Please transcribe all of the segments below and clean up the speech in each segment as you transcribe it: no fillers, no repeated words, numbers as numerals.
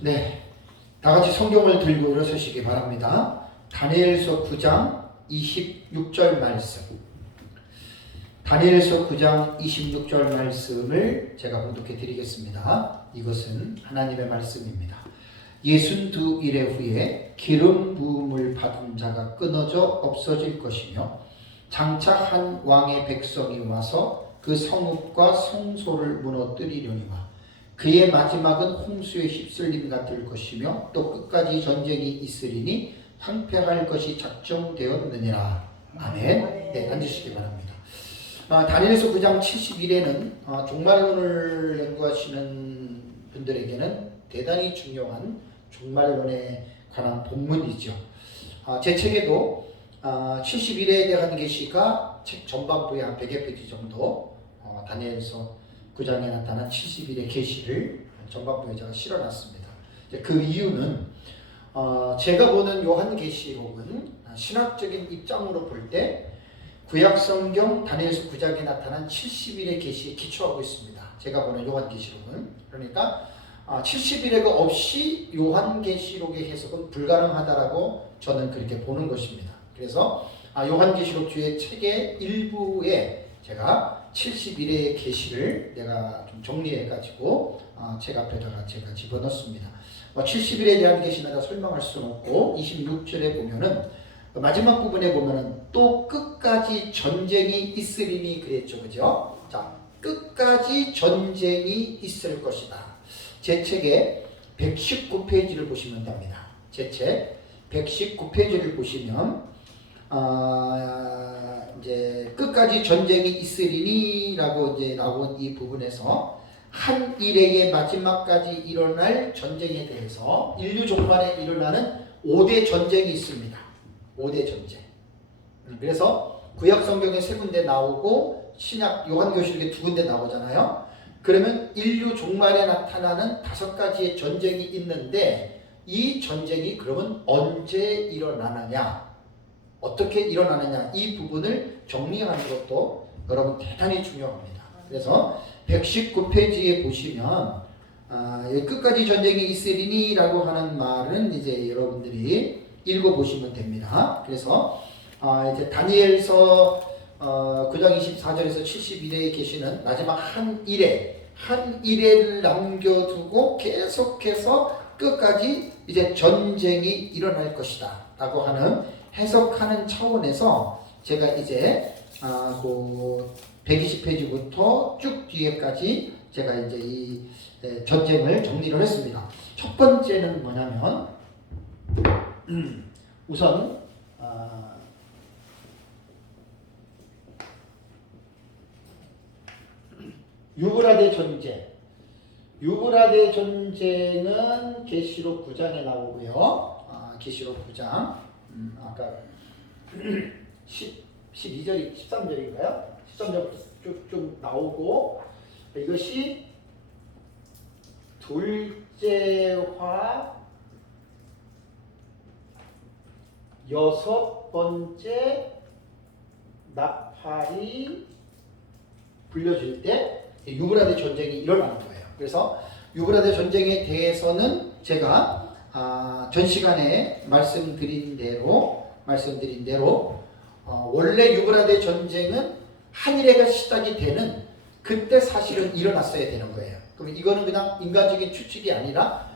네, 다 같이 성경을 들고 일어서시기 바랍니다. 다니엘서 9장 26절 말씀. 다니엘서 9장 26절 말씀을 제가 봉독해 드리겠습니다. 이것은 하나님의 말씀입니다. 62일의 후에 기름 부음을 받은 자가 끊어져 없어질 것이며 장차 한 왕의 백성이 와서 그 성읍과 성소를 무너뜨리려니와 그의 마지막은 홍수에 휩쓸림 같을 것이며 또 끝까지 전쟁이 있으리니 황폐할 것이 작정되었느니라. 아멘. 네, 앉으시기 바랍니다. 다니엘서 9장 71에는 종말론을 연구하시는 분들에게는 대단히 중요한 종말론에 관한 본문이죠. 제 책에도 71에 대한 계시가 책 전반부에 한 100여 페이지 정도 다니엘서 9장에 나타난 71의 계시를 전반부에 제가 실어놨습니다. 그 이유는 제가 보는 요한계시록은 신학적인 입장으로 볼 때 구약성경 다니엘서 9장에 나타난 70일의 계시에 기초하고 있습니다. 제가 보는 요한계시록은. 그러니까 70일의 없이 요한계시록의 해석은 불가능하다라고 저는 그렇게 보는 것입니다. 그래서 요한계시록 주의 책의 일부에 제가 71의 계시를 내가 좀 정리해가지고 책 앞에다가 제가 집어넣습니다. 70일에 대한 계시는 다 설명할 수는 없고 26절에 보면은 마지막 부분에 보면은 또 끝까지 전쟁이 있으리니 그랬죠, 그죠? 자, 끝까지 전쟁이 있을 것이다. 제 책의 119페이지를 보시면 됩니다. 제 책 119페이지를 보시면 이제 끝까지 전쟁이 있으리니라고 이제 나온 이 부분에서 한 일에게 마지막까지 일어날 전쟁에 대해서 인류 종말에 일어나는 5대 전쟁이 있습니다. 5대 전쟁. 그래서 구약 성경에 3군데 나오고 신약 요한계시록에 2군데 나오잖아요. 그러면 인류 종말에 나타나는 5가지의 전쟁이 있는데 이 전쟁이 그러면 언제 일어나느냐, 어떻게 일어나느냐, 이 부분을 정리하는 것도 여러분 대단히 중요합니다. 그래서 119페이지에 보시면 여기 끝까지 전쟁이 있으리니 라고 하는 말은 이제 여러분들이 읽어보시면 됩니다. 그래서 이제 다니엘서 9장 24절에서 71회에 계시는 마지막 한 일회를 남겨두고 계속해서 끝까지 이제 전쟁이 일어날 것이다 라고 하는 해석하는 차원에서 제가 이제 그 120페이지부터 쭉 뒤에까지 제가 이제 이 전쟁을 정리를 했습니다. 첫 번째는 뭐냐면 우선 유브라데 전쟁. 유브라데 전쟁은 계시록 9장에 나오고요. 계시록 9장 아까 12절이 13절인가요? 13절 쭉 나오고 이것이 둘째화 6번째 나팔이 불려질 때 유브라데 전쟁이 일어나는 거예요. 그래서 유브라데 전쟁에 대해서는 제가 전 시간에 말씀드린 대로 원래 유브라데 전쟁은 한일회가 시작이 되는 그때 사실은 일어났어야 되는 거예요. 그럼 이거는 그냥 인간적인 추측이 아니라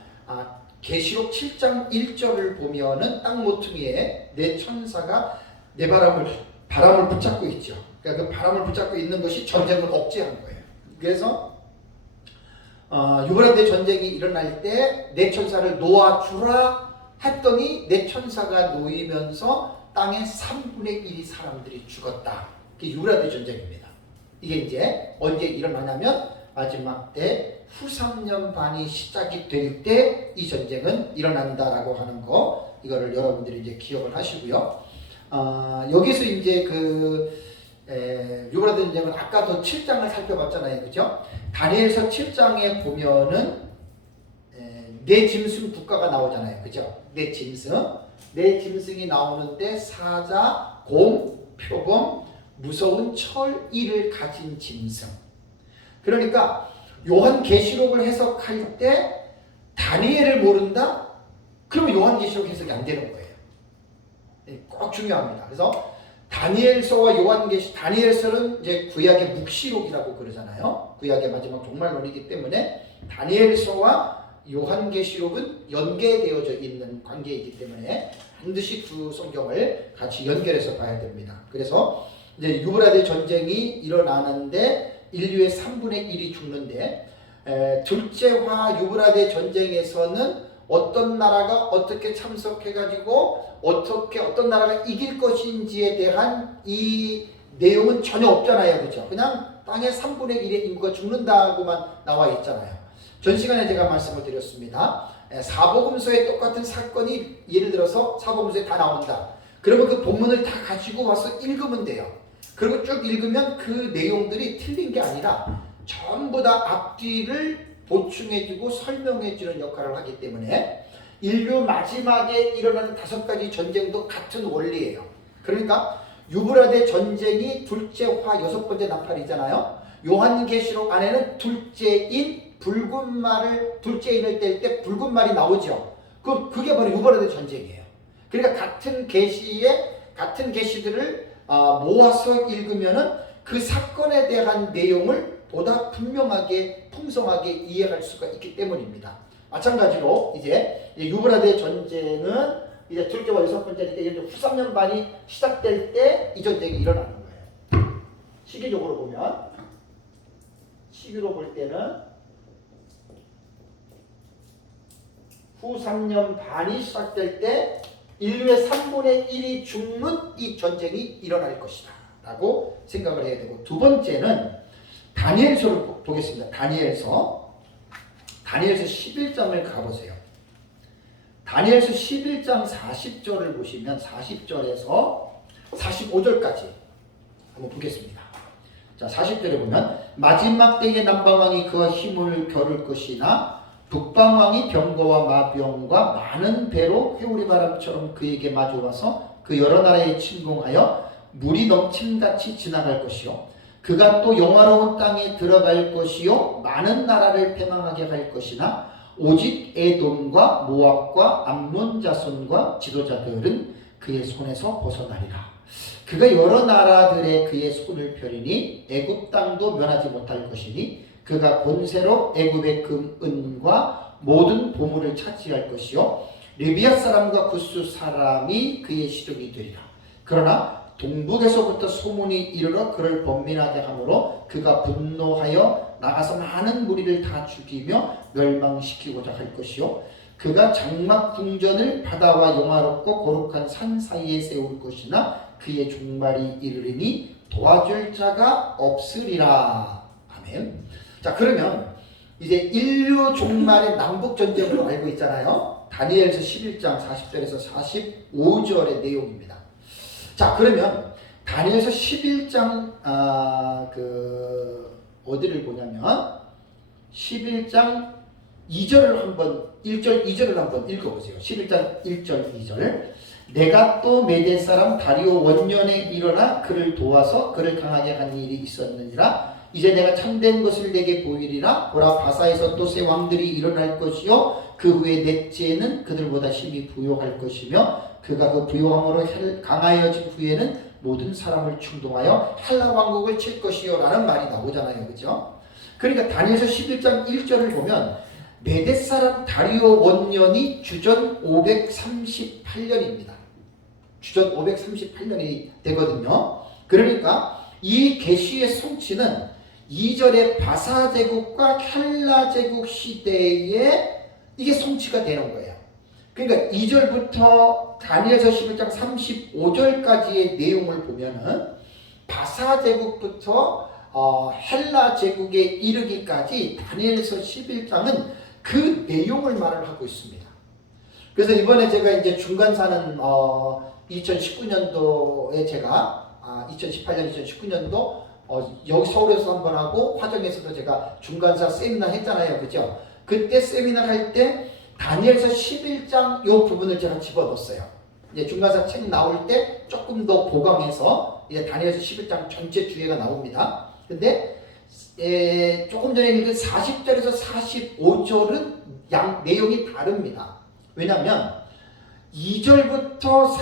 계시록 7장 1절을 보면은 땅 모퉁이에 네 천사가 네 바람을 붙잡고 있죠. 그러니까 그 바람을 붙잡고 있는 것이 전쟁을 억제한 거예요. 그래서 유브라데 전쟁이 일어날 때 네 천사를 놓아주라 했더니 네 천사가 놓이면서 땅의 3분의 1이 사람들이 죽었다. 그게 유브라데 전쟁입니다. 이게 이제 언제 일어나냐면 마지막 때 후 3년 반이 시작이 될 때 이 전쟁은 일어난다라고 하는 거, 이거를 여러분들이 이제 기억을 하시고요. 여기서 이제 유브라데 전쟁은 아까도 7장을 살펴봤잖아요, 그죠? 다니엘서 7장에 보면은 네 짐승 국가가 나오잖아요, 그죠? 네 짐승이 나오는데 사자, 곰, 표범, 무서운 철이를 가진 짐승. 그러니까 요한계시록을 해석할 때 다니엘을 모른다? 그러면 요한계시록 해석이 안 되는 거예요. 꼭 중요합니다. 그래서 다니엘서와 다니엘서는 이제 구약의 묵시록이라고 그러잖아요. 구약의 마지막 종말론이기 때문에 다니엘서와 요한계시록은 연계되어져 있는 관계이기 때문에 반드시 두 성경을 같이 연결해서 봐야 됩니다. 그래서 이제 유브라데 전쟁이 일어나는데 인류의 3분의 1이 죽는데 둘째화 유브라데 전쟁에서는 어떤 나라가 어떻게 참석해가지고 어떤 나라가 이길 것인지에 대한 이 내용은 전혀 없잖아요. 그렇죠? 그냥 땅의 3분의 1의 인구가 죽는다고만 나와 있잖아요. 전 시간에 제가 말씀을 드렸습니다. 사복음서에 똑같은 사건이 예를 들어서 사복음서에 다 나온다. 그러면 그 본문을 다 가지고 와서 읽으면 돼요. 그리고 쭉 읽으면 그 내용들이 틀린 게 아니라 전부 다 앞뒤를 보충해주고 설명해주는 역할을 하기 때문에 인류 마지막에 일어나는 5가지 전쟁도 같은 원리예요. 그러니까 유브라데 전쟁이 둘째화 6번째 나팔이잖아요. 요한계시록 안에는 둘째인을 뗄 때 붉은 말이 나오죠. 그게 바로 유브라데 전쟁이에요. 그러니까 같은 계시들을 모아서 읽으면은 그 사건에 대한 내용을 보다 분명하게 풍성하게 이해할 수가 있기 때문입니다. 마찬가지로 이제 유브라데 전쟁은 이제 둘째와 6번째니까 이제 후 3년 반이 시작될 때 이 전쟁이 일어나는 거예요. 시기로 볼 때는 후 3년 반이 시작될 때 인류의 3분의 1이 죽는 이 전쟁이 일어날 것이다 라고 생각을 해야 되고, 두 번째는 다니엘서를 보겠습니다. 다니엘서 11장을 가보세요. 다니엘서 11장 40절을 보시면 40절에서 45절까지 한번 보겠습니다. 자, 40절에 보면 마지막 때에 남방왕이 그와 힘을 겨룰 것이나 북방왕이 병거와 마병과 많은 배로 회오리 바람처럼 그에게 마주와서 그 여러 나라에 침공하여 물이 넘침같이 지나갈 것이요 그가 또 영화로운 땅에 들어갈 것이요 많은 나라를 패망하게 할 것이나 오직 에돔과 모압과 암몬 자손과 지도자들은 그의 손에서 벗어나리라. 그가 여러 나라들의 그의 손을 펴리니 애굽 땅도 면하지 못할 것이니 그가 권세로 애굽의 금, 은과 모든 보물을 차지할 것이요 리비아 사람과 구스 사람이 그의 시종이 되리라. 그러나 동북에서부터 소문이 이르러 그를 번민하게 하므로 그가 분노하여 나가서 많은 무리를 다 죽이며 멸망시키고자 할 것이요 그가 장막 궁전을 바다와 영화롭고 거룩한 산 사이에 세울 것이나 그의 종말이 이르리니 도와줄 자가 없으리라. 아멘. 자, 그러면 이제 인류 종말의 남북 전쟁으로 알고 있잖아요. 다니엘서 11장 40절에서 45절의 내용입니다. 자, 그러면 다니엘서 11장 어디를 보냐면 11장 2절을 한번 1절 2절을 한번 읽어보세요. 11장 1절 2절 내가 또 메대 사람 다리오 원년에 일어나 그를 도와서 그를 강하게 한 일이 있었느니라. 이제 내가 참된 것을 내게 보이리라. 보라, 바사에서 또 새 왕들이 일어날 것이요 그 후에 넷째는 그들보다 힘이 부요할 것이며 그가 그 부요함으로 강하여진 후에는 모든 사람을 충동하여 한라 왕국을 칠 것이요 라는 말이 나오잖아요. 그죠? 그러니까 다니엘서 11장 1절을 보면 메대 사람 다리오 원년이 주전 538년입니다. 주전 538년이 되거든요. 그러니까 이 계시의 성취는 2절의 바사 제국과 헬라 제국 시대에 이게 성취가 되는 거예요. 그러니까 2절부터 다니엘서 11장 35절까지의 내용을 보면은 바사 제국부터 헬라 제국에 이르기까지 다니엘서 11장은 그 내용을 말을 하고 있습니다. 그래서 이번에 제가 이제 중간사는 2019년도에 제가 2018년 2019년도 여기 서울에서 한번 하고 화정에서도 제가 중간사 세미나 했잖아요. 그죠? 그때 세미나 할 때 다니엘서 11장 요 부분을 제가 집어넣었어요. 이제 중간사 책 나올 때 조금 더 보강해서 이제 다니엘서 11장 전체 주제가 나옵니다. 근데 조금 전에 읽은 40절에서 45절은 내용이 다릅니다. 왜냐하면 2절부터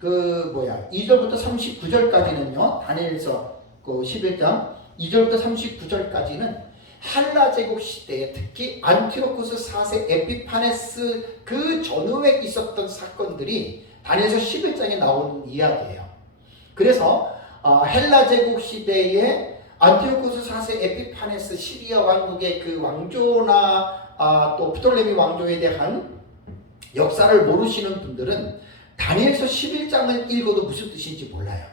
39절까지는요, 다니엘서 11장 2절부터 39절까지는 헬라 제국 시대에 특히 안티오쿠스 4세 에피파네스 그 전후에 있었던 사건들이 다니엘서 11장에 나오는 이야기예요. 그래서 헬라 제국 시대에 안티오쿠스 4세 에피파네스 시리아 왕국의 그 왕조나 또 프톨레미 왕조에 대한 역사를 모르시는 분들은 다니엘서 11장을 읽어도 무슨 뜻인지 몰라요.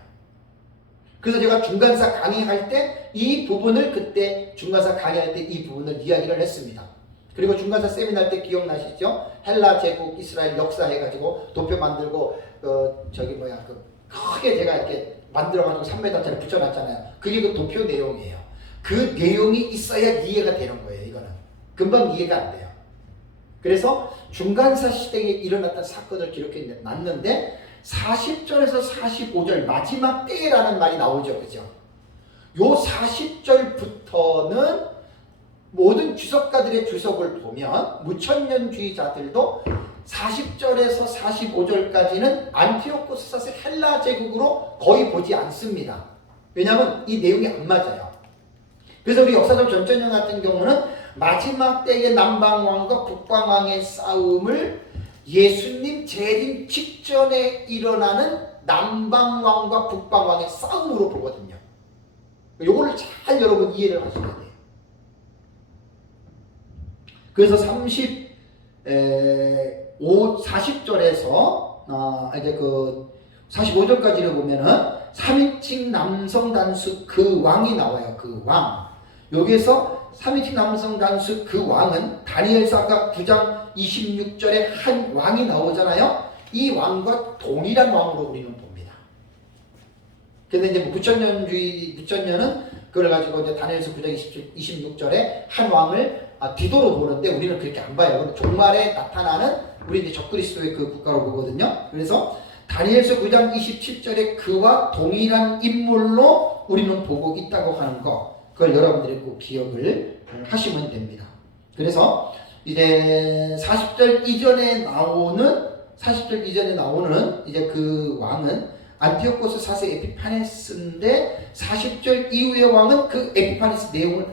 그래서 제가 중간사 강의할 때 이 부분을 그때 중간사 강의할 때 이 부분을 이야기를 했습니다. 그리고 중간사 세미나 때 기억나시죠? 헬라 제국 이스라엘 역사 해가지고 도표 만들고 크게 제가 이렇게 만들어가지고 3m짜리 붙여놨잖아요. 그게 그 도표 내용이에요. 그 내용이 있어야 이해가 되는 거예요. 이거는 금방 이해가 안 돼요. 그래서 중간사 시대에 일어났던 사건을 기록해 놨는데 40절에서 45절 마지막 때라는 말이 나오죠. 그죠? 요 40절부터는 모든 주석가들의 주석을 보면 무천년주의자들도 40절에서 45절까지는 안티오코스 4세 헬라 제국으로 거의 보지 않습니다. 왜냐하면 이 내용이 안 맞아요. 그래서 우리 역사적 전전형 같은 경우는 마지막 때의 남방왕과 북방왕의 싸움을 예수님 재림 직전에 일어나는 남방왕과 북방왕의 싸움으로 보거든요. 요거를 잘 여러분 이해를 하셔야 돼요. 그래서 40절에서 이제 그 45절까지를 보면은 3인칭 남성 단수 그 왕이 나와요. 그 왕. 여기에서 3인칭 남성 단수 그 왕은 다니엘서 아까 9장 26절에 한 왕이 나오잖아요. 이 왕과 동일한 왕으로 우리는 봅니다. 근데 이제 부천년은 그걸 가지고 이제 다니엘서 9장 26절에 한 왕을 뒤도로 보는데 우리는 그렇게 안 봐요. 종말에 나타나는 우리 이제 적그리스도의 그 국가로 보거든요. 그래서 다니엘서 9장 27절에 그와 동일한 인물로 우리는 보고 있다고 하는 거, 그걸 여러분들이 꼭 기억을 하시면 됩니다. 그래서 이제 40절 이전에 나오는 이제 그 왕은 안티오코스 4세 에피파네스인데 40절 이후의 왕은 그 에피파네스 내용을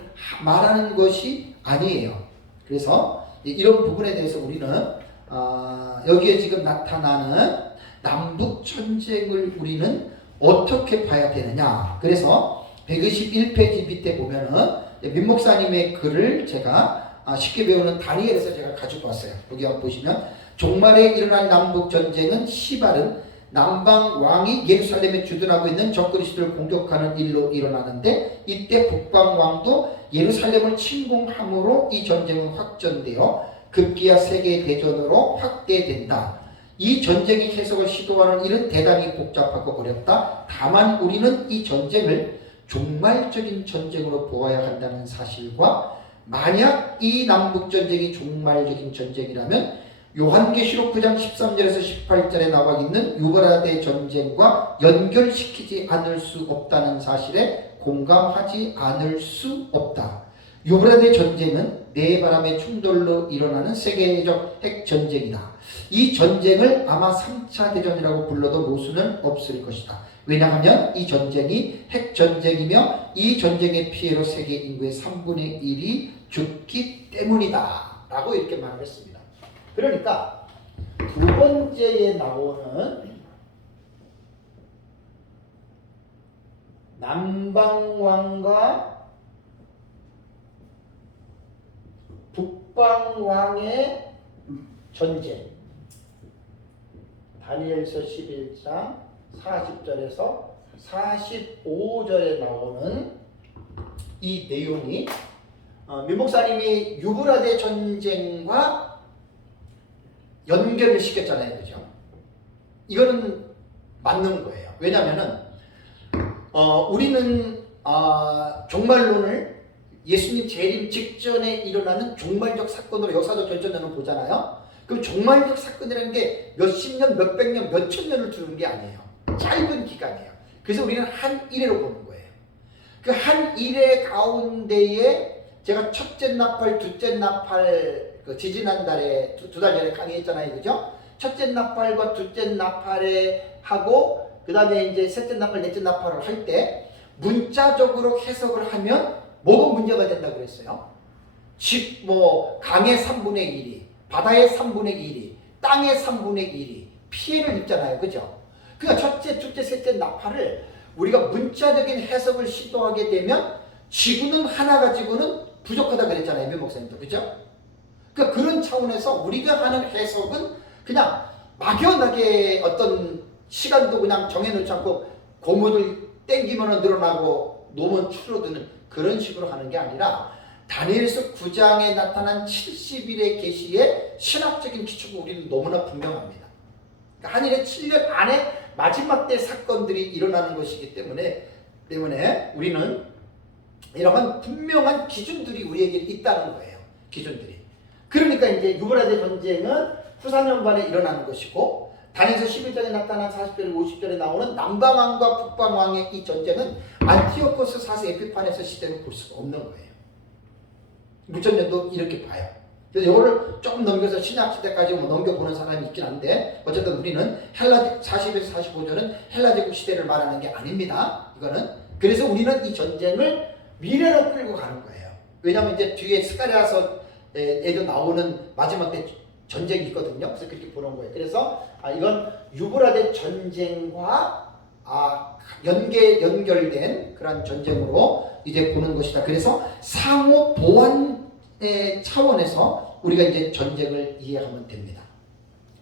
말하는 것이 아니에요. 그래서 이런 부분에 대해서 우리는 여기에 지금 나타나는 남북전쟁을 우리는 어떻게 봐야 되느냐. 그래서 121페이지 밑에 보면은 민목사님의 글을 제가 쉽게 배우는 다니엘에서 제가 가지고 왔어요. 여기 한번 보시면 종말에 일어날 남북전쟁은 시발은 남방 왕이 예루살렘에 주둔하고 있는 적그리스도를 공격하는 일로 일어나는데 이때 북방 왕도 예루살렘을 침공함으로 이 전쟁은 확전되어 급기야 세계 대전으로 확대된다. 이 전쟁의 해석을 시도하는 일은 대단히 복잡하고 어렵다. 다만 우리는 이 전쟁을 종말적인 전쟁으로 보아야 한다는 사실과 만약 이 남북전쟁이 종말적인 전쟁이라면 요한계시록 9장 13절에서 18절에 나와 있는 유브라데 전쟁과 연결시키지 않을 수 없다는 사실에 공감하지 않을 수 없다. 유브라데 전쟁은 네 바람의 충돌로 일어나는 세계적 핵전쟁이다. 이 전쟁을 아마 3차 대전이라고 불러도 모순은 없을 것이다. 왜냐하면 이 전쟁이 핵전쟁이며 이 전쟁의 피해로 세계 인구의 3분의 1이 죽기 때문이다 라고 이렇게 말을 했습니다. 그러니까 두 번째에 나오는 남방왕과 북방왕의 전쟁, 다니엘서 11장 40절에서 45절에 나오는 이 내용이 민목사님이 유브라데 전쟁과 연결을 시켰잖아요. 그죠? 이거는 맞는 거예요. 왜냐면은 우리는 종말론을 예수님 재림 직전에 일어나는 종말적 사건으로 역사적 전전론을 보잖아요. 그럼 종말적 사건이라는 게 몇십 년, 몇백 년, 몇천 년을 두는 게 아니에요. 짧은 기간이에요. 그래서 우리는 한 일회로 보는 거예요. 그 한 일의 가운데에 제가 첫째 나팔, 둘째 나팔 그 지지난달에 두 달 전에 강의했잖아요, 그죠? 첫째 나팔과 둘째 나팔에 하고 그 다음에 이제 셋째 나팔, 넷째 나팔을 할 때 문자적으로 해석을 하면 뭐가 문제가 된다고 그랬어요? 즉 뭐 강의 3분의 1이, 바다의 3분의 1이, 땅의 3분의 1이 피해를 입잖아요, 그죠? 그러니까 첫째, 둘째, 셋째 나팔을 우리가 문자적인 해석을 시도하게 되면 지구는 하나 가지고는 부족하다 그랬잖아요, 민 목사님도, 그죠? 그러니까 그런 차원에서 우리가 하는 해석은 그냥 막연하게 어떤 시간도 그냥 정해놓지 않고 고문을 땡기면 늘어나고 놓으면 줄어드는 그런 식으로 하는 게 아니라 다니엘서 9장에 나타난 70일의 계시의 신학적인 기초가 우리는 너무나 분명합니다. 그러니까 한일의 7년 안에 마지막 때 사건들이 일어나는 것이기 때문에 우리는 이러한 분명한 기준들이 우리에게 있다는 거예요. 기준들이. 그러니까 이제 유브라데 전쟁은 후사년반에 일어나는 것이고 다니엘서 11장에 나타난 40절 50절에 나오는 남방왕과 북방왕의 이 전쟁은 안티오코스 4세 에피파네스 시대로 볼 수가 없는 거예요. 무천년도 이렇게 봐요. 그래서 이거를 조금 넘겨서 신약시대까지 넘겨보는 사람이 있긴 한데 어쨌든 우리는 헬라 40에서 45절은 헬라제국 시대를 말하는 게 아닙니다. 이거는. 그래서 우리는 이 전쟁을 미래로 끌고 가는 거예요. 왜냐하면 이제 뒤에 스가랴서에도 나오는 마지막 때 전쟁이 있거든요. 그래서 그렇게 보는 거예요. 그래서 이건 유브라데 전쟁과 연결된 그런 전쟁으로 이제 보는 것이다. 그래서 상호 보완의 차원에서 우리가 이제 전쟁을 이해하면 됩니다.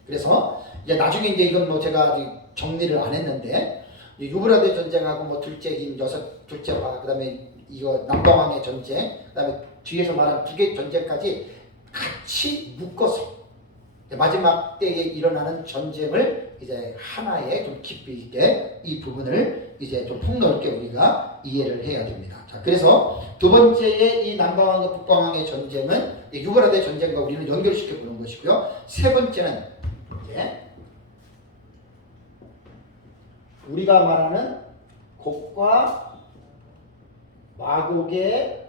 그래서 이제 나중에 이제 이건 뭐 제가 정리를 안 했는데 유브라데 전쟁하고 뭐 둘째인 둘째화 그다음에 이거 남방왕의 전쟁 그다음에 뒤에서 말한 두 개의 전쟁까지 같이 묶어서 마지막 때에 일어나는 전쟁을 이제 하나의 좀 깊이 있게 이 부분을 이제 좀 폭넓게 우리가 이해를 해야 됩니다. 자, 그래서 두 번째의 이 남방왕과 북방왕의 전쟁은 유브라데 전쟁과 우리는 연결시켜 보는 것이고요. 세 번째는 이제 우리가 말하는 곡과 마곡의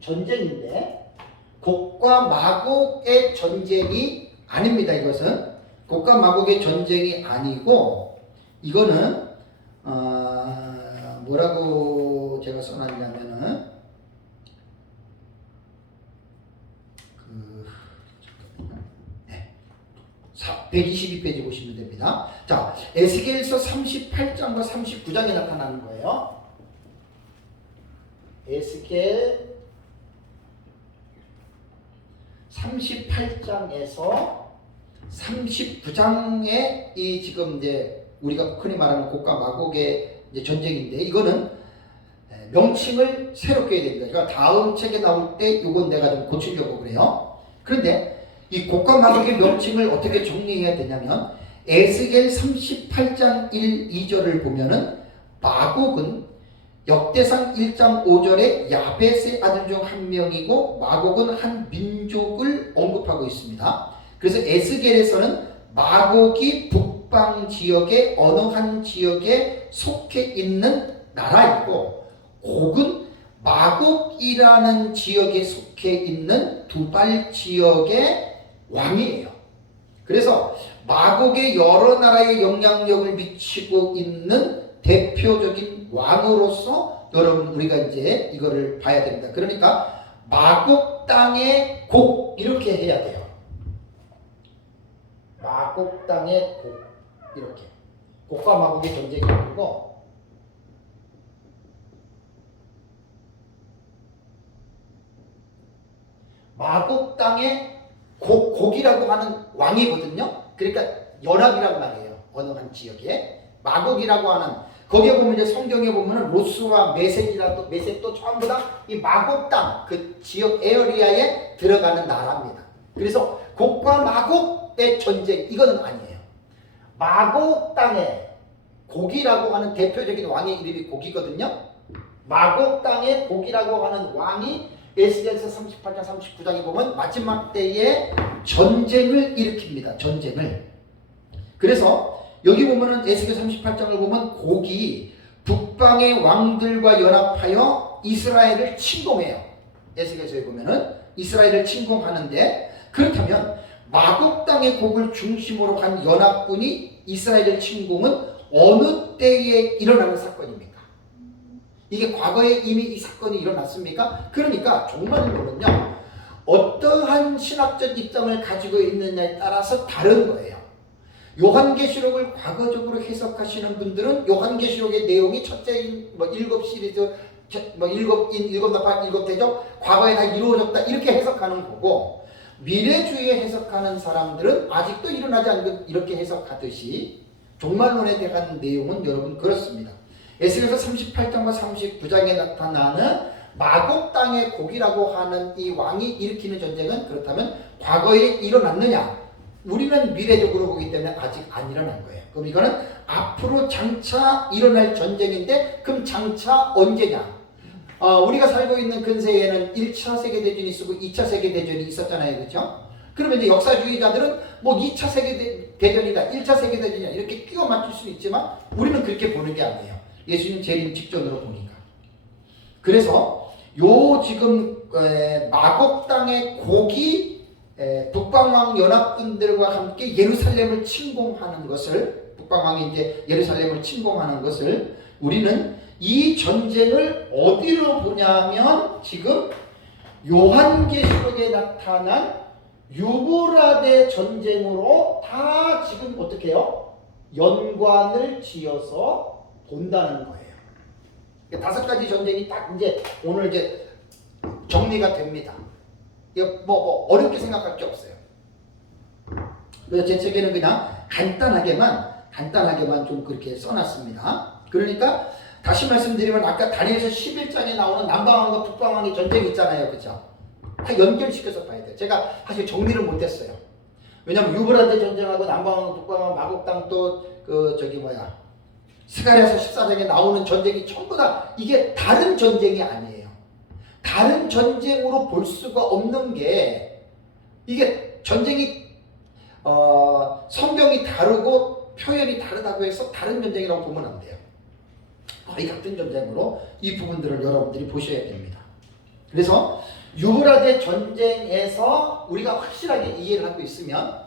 전쟁인데 곡과 마곡의 전쟁이 아닙니다. 이것은 곡과 마곡의 전쟁이 아니고 이거는 뭐라고 제가 써놨냐면은 122페이지 보시면 됩니다. 자, 에스겔서 38장과 39장에 나타나는 거예요. 에스겔 38장에서 39장에 이 지금 이제 우리가 흔히 말하는 곡과 마곡의 이제 전쟁인데 이거는 명칭을 새롭게 해야 됩니다. 그러니까 다음 책에 나올 때 이건 내가 좀 고치려고 그래요. 그런데 이 곡과 마곡의 명칭을 어떻게 정리해야 되냐면 에스겔 38장 1, 2절을 보면은 마곡은 역대상 1장 5절에 야벳의 아들 중 한 명이고 마곡은 한 민족을 언급하고 있습니다. 그래서 에스겔에서는 마곡이 북방 지역의 어느 한 지역에 속해 있는 나라이고 곡은 마곡이라는 지역에 속해 있는 두발 지역의 왕이에요. 그래서 마곡의 여러 나라에 영향력을 미치고 있는 대표적인 왕으로서 여러분 우리가 이제 이거를 봐야 됩니다. 그러니까 마곡 땅의 곡 이렇게 해야 돼요. 마곡 땅의 곡 이렇게 곡과 마곡의 전쟁이 아니고 마곡 땅의 곡이라고 하는 왕이거든요. 그러니까 연합이란 말이에요. 어느 한 지역에 마곡이라고 하는 거기에 보면 이제 성경에 보면은 로스와 메섹도 전부 다 이 마곡 땅 그 지역 에어리아에 들어가는 나라입니다. 그래서 곡과 마곡의 전쟁 이거는 아니에요. 마곡 땅에 곡이라고 하는 대표적인 왕의 이름이 곡이거든요. 마곡 땅에 곡이라고 하는 왕이 에스겔서 38장 39장에 보면 마지막 때에 전쟁을 일으킵니다. 전쟁을. 그래서 여기 보면은 에스겔 38장을 보면 곡이 북방의 왕들과 연합하여 이스라엘을 침공해요. 에스겔서에 보면은 이스라엘을 침공하는데, 그렇다면 마곡 땅의 곡을 중심으로 한 연합군이 이스라엘을 침공은 어느 때에 일어나는 사건입니까? 이게 과거에 이미 이 사건이 일어났습니까? 그러니까 종말론은요, 어떠한 신학적 입장을 가지고 있느냐에 따라서 다른 거예요. 요한계시록을 과거적으로 해석하시는 분들은 요한계시록의 내용이 첫째인 일곱 시리즈, 일곱 나팔, 일곱 대적, 과거에 다 이루어졌다 이렇게 해석하는 거고, 미래주의에 해석하는 사람들은 아직도 일어나지 않은 이렇게 해석하듯이 종말론에 대한 내용은 여러분 그렇습니다. 에스겔서 38장과 39장에 나타나는 마곡 땅의 곡이라고 하는 이 왕이 일으키는 전쟁은 그렇다면 과거에 일어났느냐? 우리는 미래적으로 보기 때문에 아직 안 일어난 거예요. 그럼 이거는 앞으로 장차 일어날 전쟁인데, 그럼 장차 언제냐? 우리가 살고 있는 근세에는 1차 세계대전이 있었고 2차 세계대전이 있었잖아요. 그렇죠? 그러면 이제 역사주의자들은 뭐 2차 세계대전이다, 1차 세계대전이다 이렇게 끼워 맞출 수는 있지만 우리는 그렇게 보는 게 아니에요. 예수님 재림 직전으로 보니까. 그래서 요 지금 마곡 땅의 곡이 북방왕 연합군들과 함께 예루살렘을 침공하는 것을, 북방왕이 이제 예루살렘을 침공하는 것을 우리는 이 전쟁을 어디로 보냐면 지금 요한계시록에 나타난 유브라데 전쟁으로 다 지금 어떻게 해요? 연관을 지어서 본다는 거예요. 5가지 전쟁이 딱 이제 오늘 이제 정리가 됩니다. 뭐 어렵게 생각할 게 없어요. 그래서 제 책에는 그냥 간단하게만 좀 그렇게 써놨습니다. 그러니까 다시 말씀드리면 아까 다니엘서 11장에 나오는 남방왕과 북방왕의 전쟁이 있잖아요. 그죠? 다 연결시켜서 봐야 돼요. 제가 사실 정리를 못했어요. 왜냐면 유브라데 전쟁하고 남방왕, 북방왕, 마곡당 또 스가랴서 14장에 나오는 전쟁이 전부 다 이게 다른 전쟁이 아니에요. 다른 전쟁으로 볼 수가 없는 게, 이게 전쟁이 성경이 다르고 표현이 다르다고 해서 다른 전쟁이라고 보면 안 돼요. 거의 같은 전쟁으로 이 부분들을 여러분들이 보셔야 됩니다. 그래서 유브라데 전쟁에서 우리가 확실하게 이해를 하고 있으면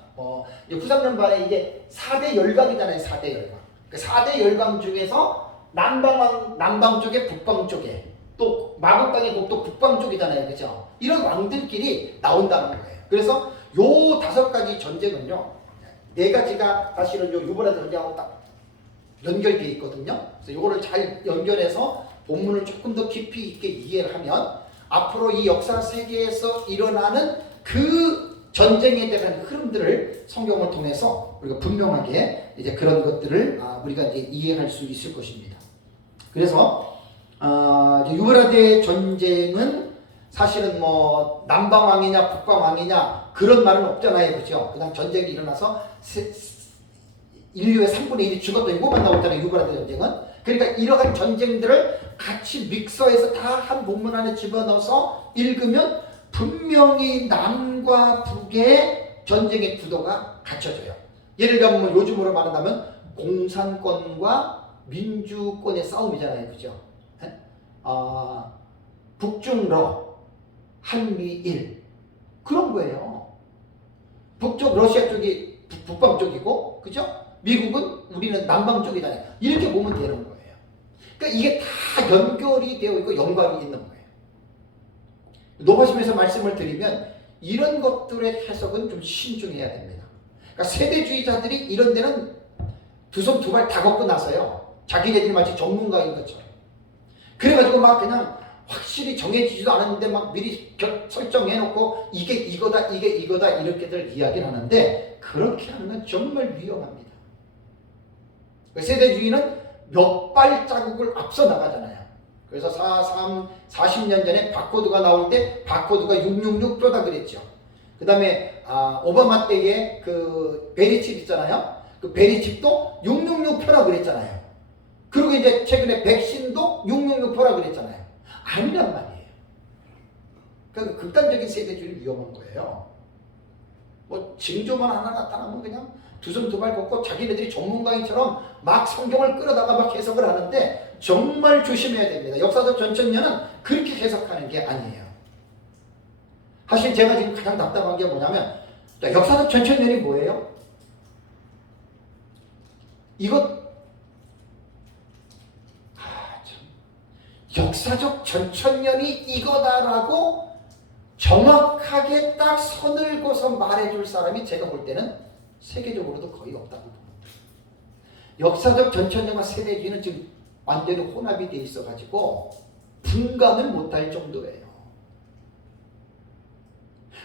후삼년반에 이게 4대 열강이잖아요. 4대 열강. 그 4대 열강 중에서 남방 쪽에 북방 쪽에 또 마곡 땅의 곡도 북방 쪽이잖아요. 그죠? 이런 왕들끼리 나온다는 거예요. 그래서 요 5가지 전쟁은요, 4가지가 사실은 요 유브라데 전쟁하고 딱 연결되어 있거든요. 그래서 요거를 잘 연결해서 본문을 조금 더 깊이 있게 이해를 하면 앞으로 이 역사 세계에서 일어나는 그 전쟁에 대한 흐름들을 성경을 통해서 우리가 분명하게 이제 그런 것들을 우리가 이제 이해할 수 있을 것입니다. 그래서 유브라데 전쟁은 사실은 뭐 남방왕이냐 북방왕이냐 그런 말은 없잖아요. 그죠? 그냥 전쟁이 일어나서 인류의 3분의 1이 죽었다 이거만 나오잖아요. 유브라데 전쟁은. 그러니까 이러한 전쟁들을 같이 믹서해서 다 한 본문 안에 집어넣어서 읽으면 분명히 남과 북의 전쟁의 구도가 갖춰져요. 예를 들면 뭐 요즘으로 말한다면 공산권과 민주권의 싸움이잖아요. 그죠? 북중러, 한미일 그런 거예요. 북쪽 러시아 쪽이 북방 쪽이고, 그죠? 미국은 우리는 남방 쪽이잖아요. 이렇게 보면 되는 거예요. 그러니까 이게 다 연결이 되어 있고 연관이 있는 거예요. 노바심에서 말씀을 드리면 이런 것들의 해석은 좀 신중해야 됩니다. 그러니까 세대주의자들이 이런 데는 두 손 두 발 다 걷고 나서요, 자기네들이 마치 전문가인 것처럼 그래가지고 막 그냥 확실히 정해지지도 않았는데 막 미리 설정해놓고 이게 이거다 이게 이거다 이렇게들 이야기를 하는데, 그렇게 하는 건 정말 위험합니다. 세대주의는 몇 발자국을 앞서 나가잖아요. 그래서 40년 전에 바코드가 나올 때 바코드가 666표다 그랬죠. 그 다음에 오바마 때에 그 베리칩 있잖아요. 그 베리칩도 666표라 그랬잖아요. 그리고 이제 최근에 백신도 666표라 그랬잖아요. 아니란 말이에요. 그러니까 극단적인 세대주의는 위험한 거예요. 뭐 징조만 하나 나타나면 그냥 두 손 두 발 걷고 자기네들이 전문가인처럼 막 성경을 끌어다가 막 해석을 하는데 정말 조심해야 됩니다. 역사적 전천년은 그렇게 해석하는 게 아니에요. 사실 제가 지금 가장 답답한 게 뭐냐면 역사적 전천년이 뭐예요? 이것 역사적 전천년이 이거다라고 정확하게 딱 선을 그어서 말해줄 사람이 제가 볼 때는 세계적으로도 거의 없다고 봅니다. 역사적 전천년과 세대주의는 지금 완전히 혼합이 돼 있어가지고 분간을 못할 정도예요.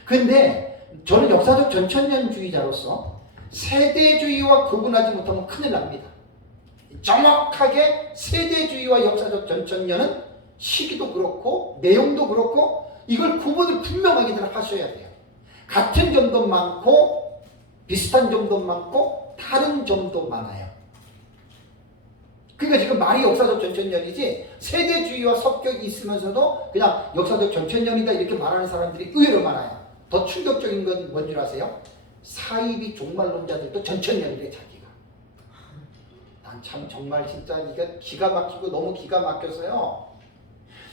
근데 저는 역사적 전천년주의자로서 세대주의와 구분하지 못하면 큰일 납니다. 정확하게 세대주의와 역사적 전천년은 시기도 그렇고 내용도 그렇고 이걸 구분을 분명하게들 하셔야 돼요. 같은 점도 많고 비슷한 점도 많고 다른 점도 많아요. 그러니까 지금 말이 역사적 전천년이지 세대주의와 섞여 있으면서도 그냥 역사적 전천년이다 이렇게 말하는 사람들이 의외로 많아요. 더 충격적인 건 뭔 줄 아세요? 사이비 종말론자들도 전천년이래 자기가. 난 참 정말 진짜 이게 기가 막히고 너무 기가 막혀서요.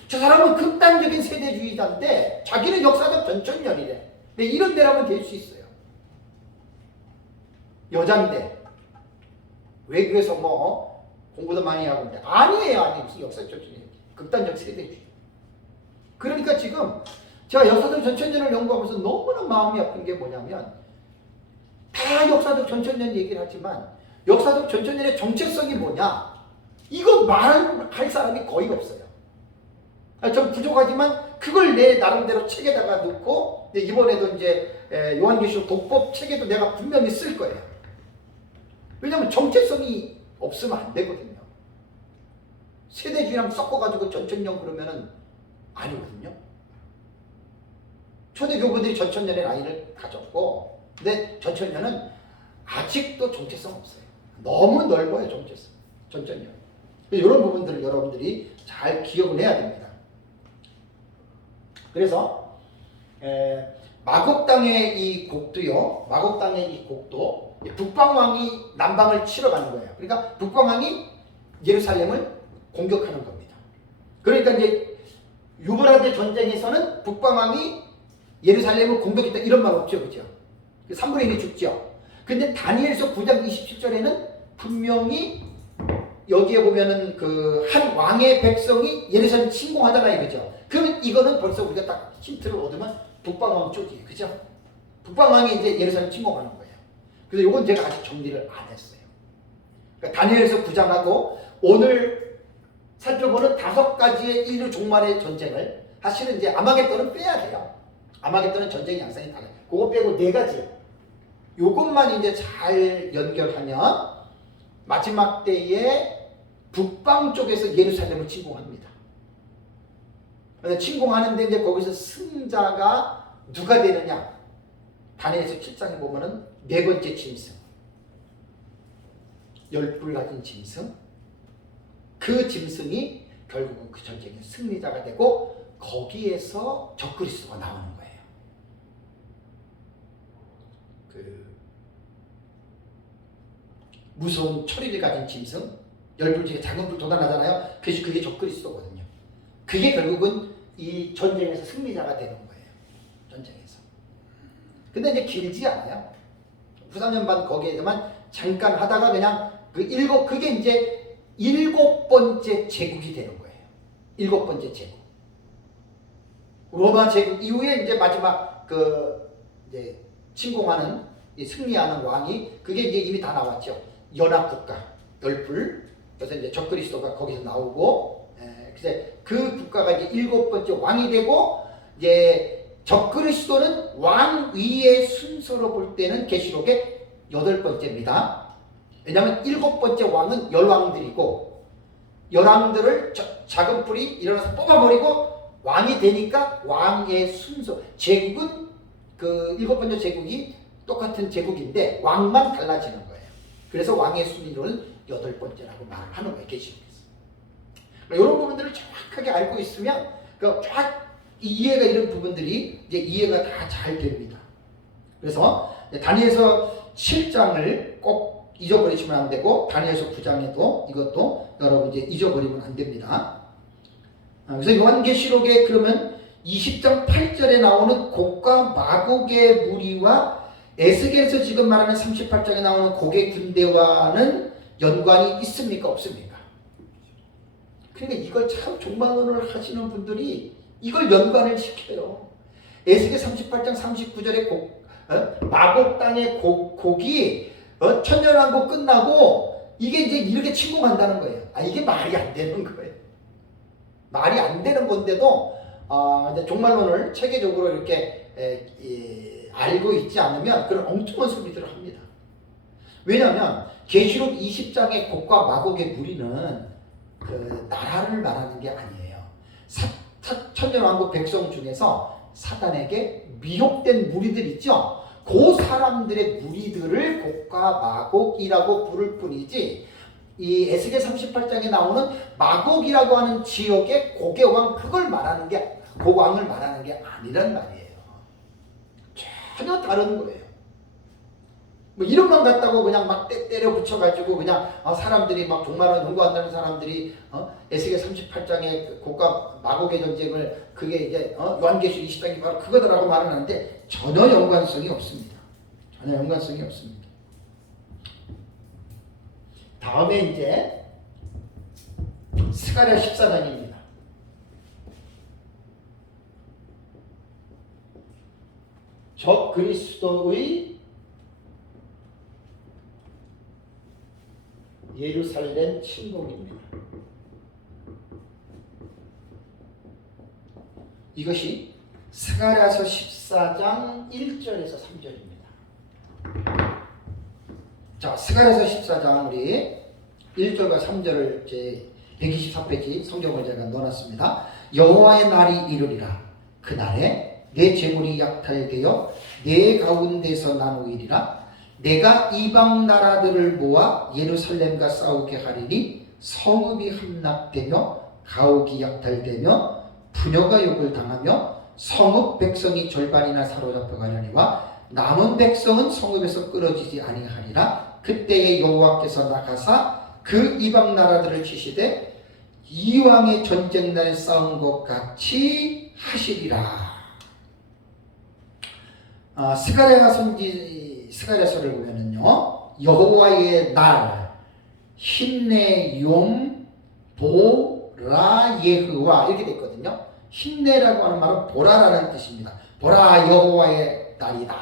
저 사람은 극단적인 세대주의자인데 자기는 역사적 전천년이래. 근데 이런 데라면 될 수 있어요. 여잔데 왜 그래서 뭐 공부도 많이 하고 있는데 아니에요. 무슨 역사적 전천년. 극단적 세대주의. 그러니까 지금 제가 역사적 전천년을 연구하면서 너무나 마음이 아픈 게 뭐냐면 다 역사적 전천년 얘기를 하지만 역사적 전천년의 정체성이 뭐냐? 이거 말할 사람이 거의 없어요. 좀 부족하지만 그걸 내 나름대로 책에다가 넣고 이번에도 이제 요한계시록 독법 책에도 내가 분명히 쓸 거예요. 왜냐하면 정체성이 없으면 안 되거든요. 세대주의랑 섞어가지고 전천년 그러면은 아니거든요. 초대교부들이 전천년의 나이를 가졌고 근데 전천년은 아직도 정체성 없어요. 너무 넓어요. 정체성. 전천년. 이런 부분들을 여러분들이 잘 기억을 해야 됩니다. 그래서 마곡 땅의 이 곡도요. 마곡 땅의 이 곡도 북방왕이 남방을 치러 가는 거예요. 그러니까 북방왕이 예루살렘을 공격하는 겁니다. 그러니까 이제 유브라데 전쟁에서는 북방왕이 예루살렘을 공격했다 이런 말 없죠. 그죠? 3분의 1이 죽죠. 근데 다니엘서 9장 27절에는 분명히 여기에 보면은 그 한 왕의 백성이 예루살렘 침공하잖아요. 그죠? 그러면 이거는 벌써 우리가 딱 힌트를 얻으면 북방왕 쪽이에요. 그죠? 북방왕이 이제 예루살렘 침공하는 거예요. 그래서 이건 제가 아직 정리를 안 했어요. 그러니까 다니엘서 9장하고 오늘 살펴보는 5가지의 인류 종말의 전쟁을 사실은 이제 아마겟돈은 빼야 돼요. 아마겟돈은 전쟁의 양상이 달라요. 그거 빼고 4가지. 요것만 이제 잘 연결하면 마지막 때에 북방 쪽에서 예루살렘을 침공합니다. 그래서 침공하는데 이제 거기서 승자가 누가 되느냐? 다니엘서 7장에 보면은 4번째 짐승. 10뿔 가진 짐승. 그 짐승이 결국은 그 전쟁의 승리자가 되고 거기에서 적그리스도가 나오는 거예요. 그 무서운 처리를 가진 짐승, 10뿔 중에 작은 뿔 돋아나잖아요. 그게 적그리스도거든요. 그게 결국은 이 전쟁에서 승리자가 되는 거예요. 전쟁에서. 근데 이제 길지 않아요. 후삼년반 거기에만 잠깐 하다가 그냥 그게 이제 7번째 제국이 되는 거예요. 7번째 제국. 로마 제국 이후에 이제 마지막 이제 침공하는 승리하는 왕이 그게 이제 이미 다 나왔죠. 연합국가 10뿔. 그래서 이제 적그리스도가 거기서 나오고, 그래서 그 국가가 이제 7번째 왕이 되고, 이제 적그리스도는 왕 위의 순서로 볼 때는 계시록의 8번째입니다. 왜냐하면 7번째 왕은 열왕들이고, 열왕들을 작은 뿔이 일어나서 뽑아버리고 왕이 되니까 왕의 순서, 제국은 그 7번째 제국이 똑같은 제국인데 왕만 달라지는 거예요. 그래서 왕의 순위로는 8번째라고 말을 하는 거예요. 계시록에서. 이런 부분들을 정확하게 알고 있으면 쫙 이해가 이런 부분들이 이제 이해가 다 잘 됩니다. 그래서 다니엘서 7장을 꼭 잊어버리시면 안 되고 다니엘서 9장에도 이것도 여러분 이제 잊어버리면 안 됩니다. 그래서 요한계시록에 그러면 20장 8절에 나오는 곡과 마곡의 무리와 에스겔에서 지금 말하는 38장에 나오는 곡의 군대와는 연관이 있습니까? 없습니까? 그러니까 이걸 참 종말론을 하시는 분들이 이걸 연관을 시켜요. 에스겔 38장 39절에 마곡 땅의 곡이 천년왕국 끝나고 이게 이제 이렇게 침공한다는 거예요. 이게 말이 안 되는 거예요. 말이 안 되는 건데도 이제 종말론을 체계적으로 이렇게 알고 있지 않으면 그런 엉뚱한 소리들을 합니다. 왜냐하면 계시록 20장의 곡과 마곡의 무리는 그 나라를 말하는 게 아니에요. 천년왕국 백성 중에서 사단에게 미혹된 무리들 있죠. 그 사람들의 무리들을 곡과 마곡이라고 부를 뿐이지 이 에스겔 38장에 나오는 마곡이라고 하는 지역의 곡의 왕 그걸 말하는 게 그 왕을 말하는 게 아니란 말이에요. 전혀 다른 거예요. 뭐 이름만 갖다고 그냥 막 때려 붙여가지고 그냥 사람들이 막 종말론 연구한다는 사람들이 에스겔 38장의 곡과 마곡의 전쟁을 그게 이제 요한계시록 20장이 바로 그거더라고 말은 하는데 전혀 연관성이 없습니다. 전혀 연관성이 없습니다. 다음에 이제 스가랴 14장입니다. 적 그리스도의 예루살렘 침공입니다. 이것이 스가랴서 14장 1절에서 3절입니다. 자, 스가랴서 14장 우리 1절과 3절을 이제 124페이지 성경을 제가 넣어놨습니다. 여호와의 날이 이르리라. 그날에 내 재물이 약탈되어 내 가운데서 나누이리라. 내가 이방 나라들을 모아 예루살렘과 싸우게 하리니 성읍이 함락되며 가옥이 약탈되며 부녀가 욕을 당하며 성읍 백성이 절반이나 사로잡혀 가려니와 남은 백성은 성읍에서 끊어지지 아니하리라. 그때에 여호와께서 나가사 그 이방 나라들을 치시되 이왕의 전쟁 날 싸운 것 같이 하시리라. 스가랴서를 보면은요, 여호와의 날, 힌내 용 보라 예흐와 이렇게 돼 있거든요. 힌내라고 하는 말은 보라라는 뜻입니다. 보라 여호와의 날이다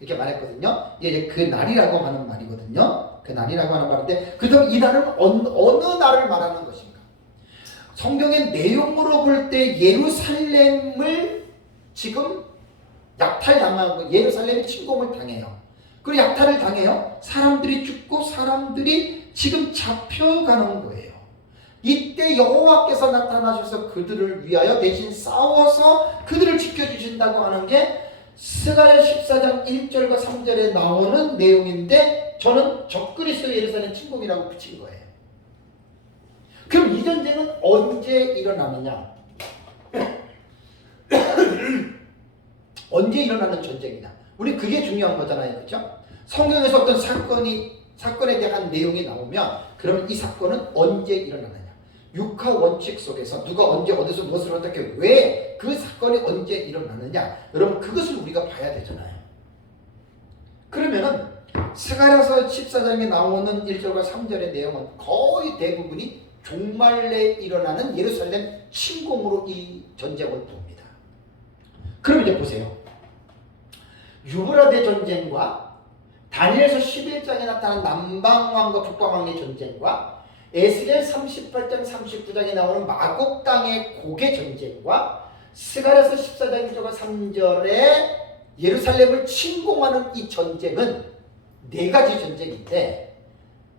이렇게 말했거든요. 이제 그 날이라고 하는 말이거든요. 그 날이라고 하는 말인데, 그렇다면 이 날은 어느 날을 말하는 것인가? 성경의 내용으로 볼 때 예루살렘을 지금 약탈당하고 예루살렘이 침공을 당해요. 그리고 약탈을 당해요. 사람들이 죽고 사람들이 지금 잡혀가는 거예요. 이때 여호와께서 나타나셔서 그들을 위하여 대신 싸워서 그들을 지켜주신다고 하는 게 스가랴 14장 1절과 3절에 나오는 내용인데, 저는 적그리스도 예루살렘 침공이라고 붙인 거예요. 그럼 이 전쟁은 언제 일어나느냐? 언제 일어나는 전쟁이냐? 우리 그게 중요한 거잖아요. 그렇죠? 성경에서 어떤 사건에 대한 내용이 나오면 그러면 이 사건은 언제 일어나느냐? 육하 원칙 속에서 누가 언제 어디서 무엇을 어떻게 왜 그 사건이 언제 일어나느냐? 여러분 그것을 우리가 봐야 되잖아요. 그러면은 스가랴서 14장에 나오는 1절과 3절의 내용은 거의 대부분이 종말에 일어나는 예루살렘 침공으로 이 전쟁을 봅니다. 그럼 이제 보세요. 유브라데 전쟁과 다니엘서 11장에 나타난 남방왕과 북방왕의 전쟁과 에스겔 38장 39장에 나오는 마곡 땅의 곡의 전쟁과 스가랴서 14장 1절과 3절에 예루살렘을 침공하는 이 전쟁은 네 가지 전쟁인데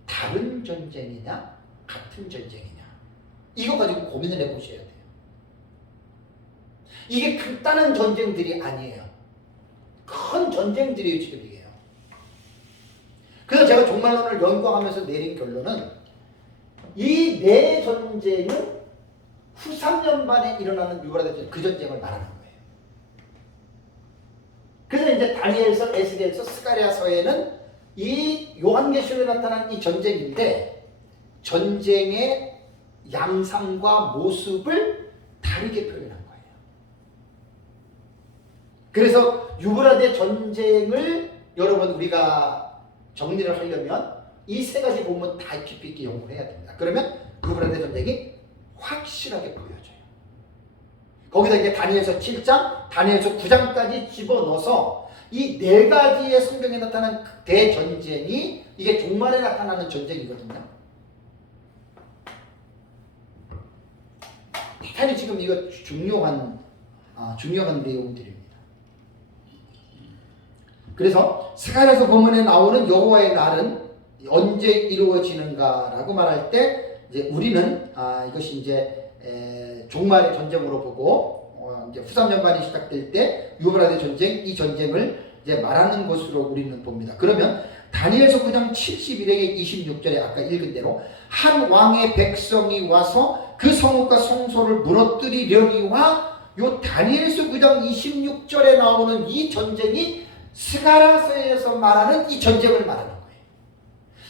다른 전쟁이냐 같은 전쟁이냐 이거 가지고 고민을 해보셔야 돼요. 이게 간단한 전쟁들이 아니에요. 큰 전쟁들이에요. 지금 이게요. 그래서 제가 종말론을 연구하면서 내린 결론은 이 네 전쟁은 후 3년 만에 일어나는 유브라데 전쟁, 그 전쟁을 말하는 거예요. 그래서 이제 다니엘서, 에스겔서, 스가랴서에는 이 요한계시록에 나타난 이 전쟁인데 전쟁의 양상과 모습을 다르게 표현한 거예요. 그래서 유브라데 전쟁을 여러분 우리가 정리를 하려면 이 세 가지 부분 다 깊이 있게 연구를 해야 됩니다. 그러면 유브라데 전쟁이 확실하게 보여져요. 거기다 이제 다니엘서 7장, 다니엘서 9장까지 집어넣어서 이 네 가지의 성경에 나타난 대전쟁이 이게 종말에 나타나는 전쟁이거든요. 대단히 지금 이거 중요한 내용들입니다. 그래서 스가랴서 본문에 나오는 여호와의 날은 언제 이루어지는가라고 말할 때 이제 우리는 이것이 이제 종말의 전쟁으로 보고 이제 후삼연반이 시작될 때 유브라데 전쟁, 이 전쟁을 이제 말하는 것으로 우리는 봅니다. 그러면 다니엘서 9장 71에 26절에 아까 읽은 대로 한 왕의 백성이 와서 그 성읍과 성소를 무너뜨리려니와 요 다니엘서 9장 26절에 나오는 이 전쟁이 스가랴서에서 말하는 이 전쟁을 말하는 거예요.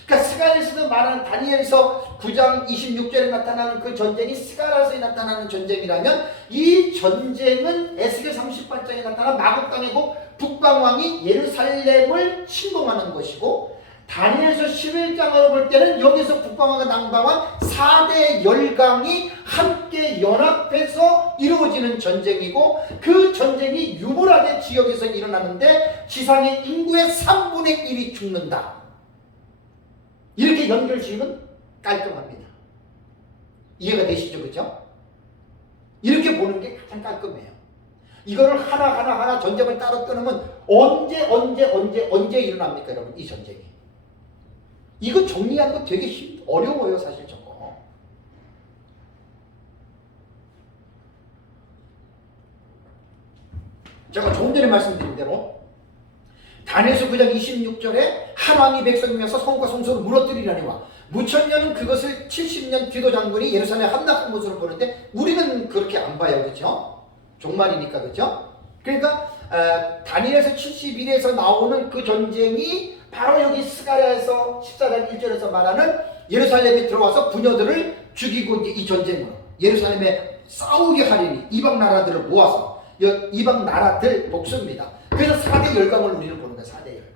그러니까 스가랴서에서 말하는 다니엘서 9장 26절에 나타나는 그 전쟁이 스가랴서에 나타나는 전쟁이라면 이 전쟁은 에스겔 38장에 나타난 마국 땅의 고 북방왕이 예루살렘을 침공하는 것이고 다니엘서 11장으로 볼 때는 여기서 북방왕과 남방왕 4대 열강이 함께 연합해서 이루어지는 전쟁이고 그 전쟁이 유브라데 지역에서 일어나는데 지상의 인구의 3분의 1이 죽는다. 이렇게 연결 지으면 깔끔합니다. 이해가 되시죠? 그죠? 이렇게 보는 게 가장 깔끔해요. 이거를 하나 전쟁을 따로 끊으면 언제 일어납니까 여러분 이 전쟁이? 이거 정리하는 거 되게 어려워요 사실 저거. 제가 조금 전에 말씀드린 대로 다니엘서 9장 26절에 한 왕이 백성이면서 성과 성소를 무너뜨리려니와 무천년은 그것을 70년 디도 장군이 예루살렘에 함락한 것으로 보는데 우리는 그렇게 안 봐요. 그렇죠? 종말이니까. 그렇죠? 그러니까 다니엘서 71에서 나오는 그 전쟁이 바로 여기 스가랴에서 14장 1절에서 말하는 예루살렘에 들어와서 부녀들을 죽이고 이 전쟁으로 예루살렘에 싸우게 하리니 이방 나라들을 모아서 이방 나라들 복수입니다. 그래서 4대 열강을 우리는 보는 거예요. 4대 열강.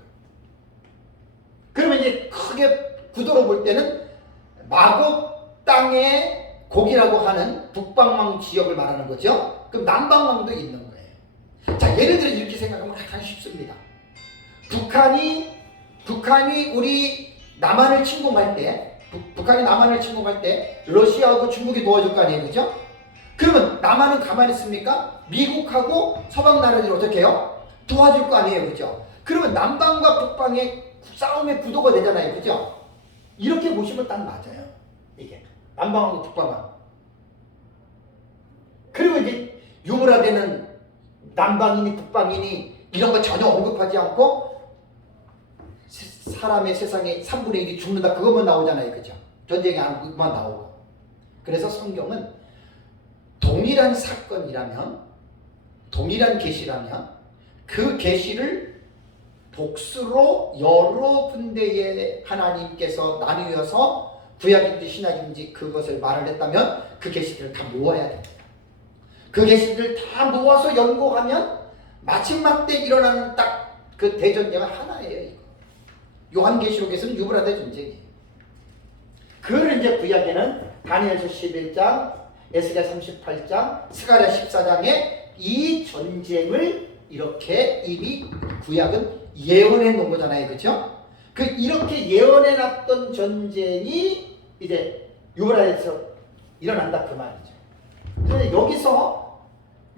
그러면 이제 크게 구도로 볼 때는 마곡 땅의 곡이라고 하는 북방왕 지역을 말하는 거죠. 그럼 남방왕도 있는 거예요. 자, 예를 들어 이렇게 생각하면 가장 쉽습니다. 북한이 우리 남한을 침공할 때, 북한이 남한을 침공할 때 러시아하고 중국이 도와줄 거 아니에요, 그죠? 그러면 남한은 가만히 있습니까? 미국하고 서방 나라들이 어떻게 해요? 도와줄 거 아니에요, 그죠? 그러면 남방과 북방의 싸움의 구도가 되잖아요, 그죠? 이렇게 보시면 딱 맞아요. 이게 남방하고 북방하고. 그리고 이제 유브라데는 남방이니 북방이니 이런 거 전혀 언급하지 않고 사람의 세상에 3분의 1이 죽는다 그것만 나오잖아요, 그죠? 전쟁이 안 그것만 나오고. 그래서 성경은 동일한 사건이라면, 동일한 계시라면 그 계시를 복수로 여러 군데에 하나님께서 나누어서 구약인지 신약인지 그것을 말을 했다면 그 계시들을 다 모아야 됩니다. 그 계시들을 다 모아서 연구하면 마지막 때 일어나는 딱 그 대전쟁은 하나예요. 이거. 요한계시록에서는 유브라데 전쟁이에요. 그걸 이제 구약에는 다니엘서 11장, 에스겔 38장, 스가랴 14장에 이 전쟁을 이렇게 이미 구약은 예언해 놓은 거잖아요. 그렇죠? 그 이렇게 예언해 놨던 전쟁이 이제 유브라데에서 일어난다 그 말이죠. 그런데 여기서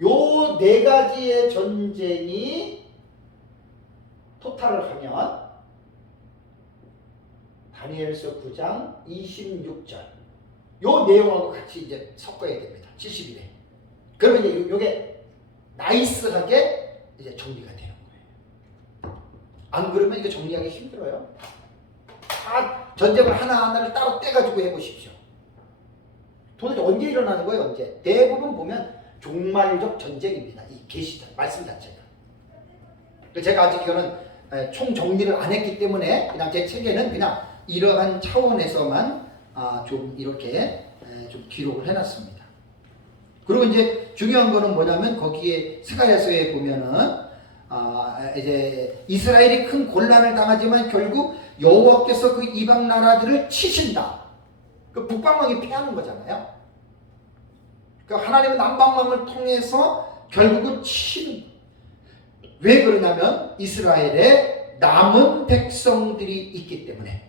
요 네 가지의 전쟁이 토탈을 하면 다니엘서 9장 26절 요 내용하고 같이 이제 섞어야 됩니다. 70일에. 그러면 이제 요게 나이스하게 이제 정리가 되는 거예요. 안 그러면 이거 정리하기 힘들어요. 다 전쟁을 하나하나를 따로 떼가지고 해보십시오. 도대체 언제 일어나는 거예요? 언제? 대부분 보면 종말적 전쟁입니다. 이 계시 말씀 자체가. 제가 아직 이거는 총 정리를 안 했기 때문에 그냥 제 책에는 그냥 이러한 차원에서만 좀 이렇게 좀 기록을 해놨습니다. 그리고 이제 중요한 거는 뭐냐면 거기에 스가랴서에 보면은 이제 이스라엘이 큰 곤란을 당하지만 결국 여호와께서 그 이방 나라들을 치신다. 그 북방왕이 피하는 거잖아요. 그 하나님은 남방왕을 통해서 결국은 치신. 왜 그러냐면 이스라엘에 남은 백성들이 있기 때문에.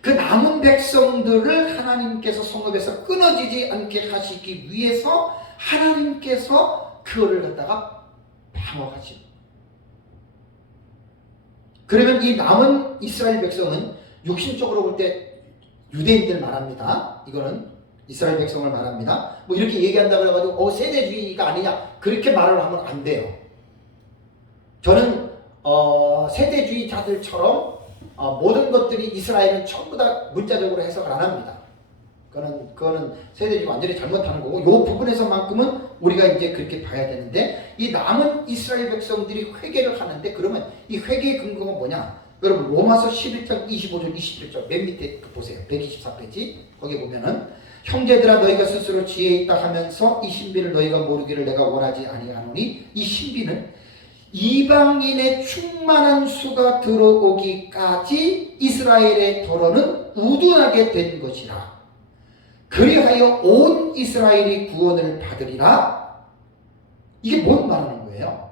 그 남은 백성들을 하나님께서 성읍에서 끊어지지 않게 하시기 위해서 하나님께서 그거를 갖다가 방어하시는. 그러면 이 남은 이스라엘 백성은 육신적으로 볼 때 유대인들 말합니다. 이거는 이스라엘 백성을 말합니다. 뭐 이렇게 얘기한다 그래가지고 세대주의가 아니냐 그렇게 말을 하면 안 돼요. 저는 세대주의자들처럼 모든 것들이 이스라엘은 전부 다 문자적으로 해석을 안 합니다. 그거는 세대주의 완전히 잘못하는 거고, 요 부분에서만큼은 우리가 이제 그렇게 봐야 되는데, 이 남은 이스라엘 백성들이 회개를 하는데, 그러면 이 회개의 근거가 뭐냐? 여러분 로마서 11장 25절 27절 맨 밑에 보세요. 124페이지 거기 보면은 형제들아 너희가 스스로 지혜 있다 하면서 이 신비를 너희가 모르기를 내가 원하지 아니하노니 이 신비는 이방인의 충만한 수가 들어오기까지 이스라엘의 더러는 우둔하게 된 것이라. 그리하여 온 이스라엘이 구원을 받으리라. 이게 뭔 말하는 거예요?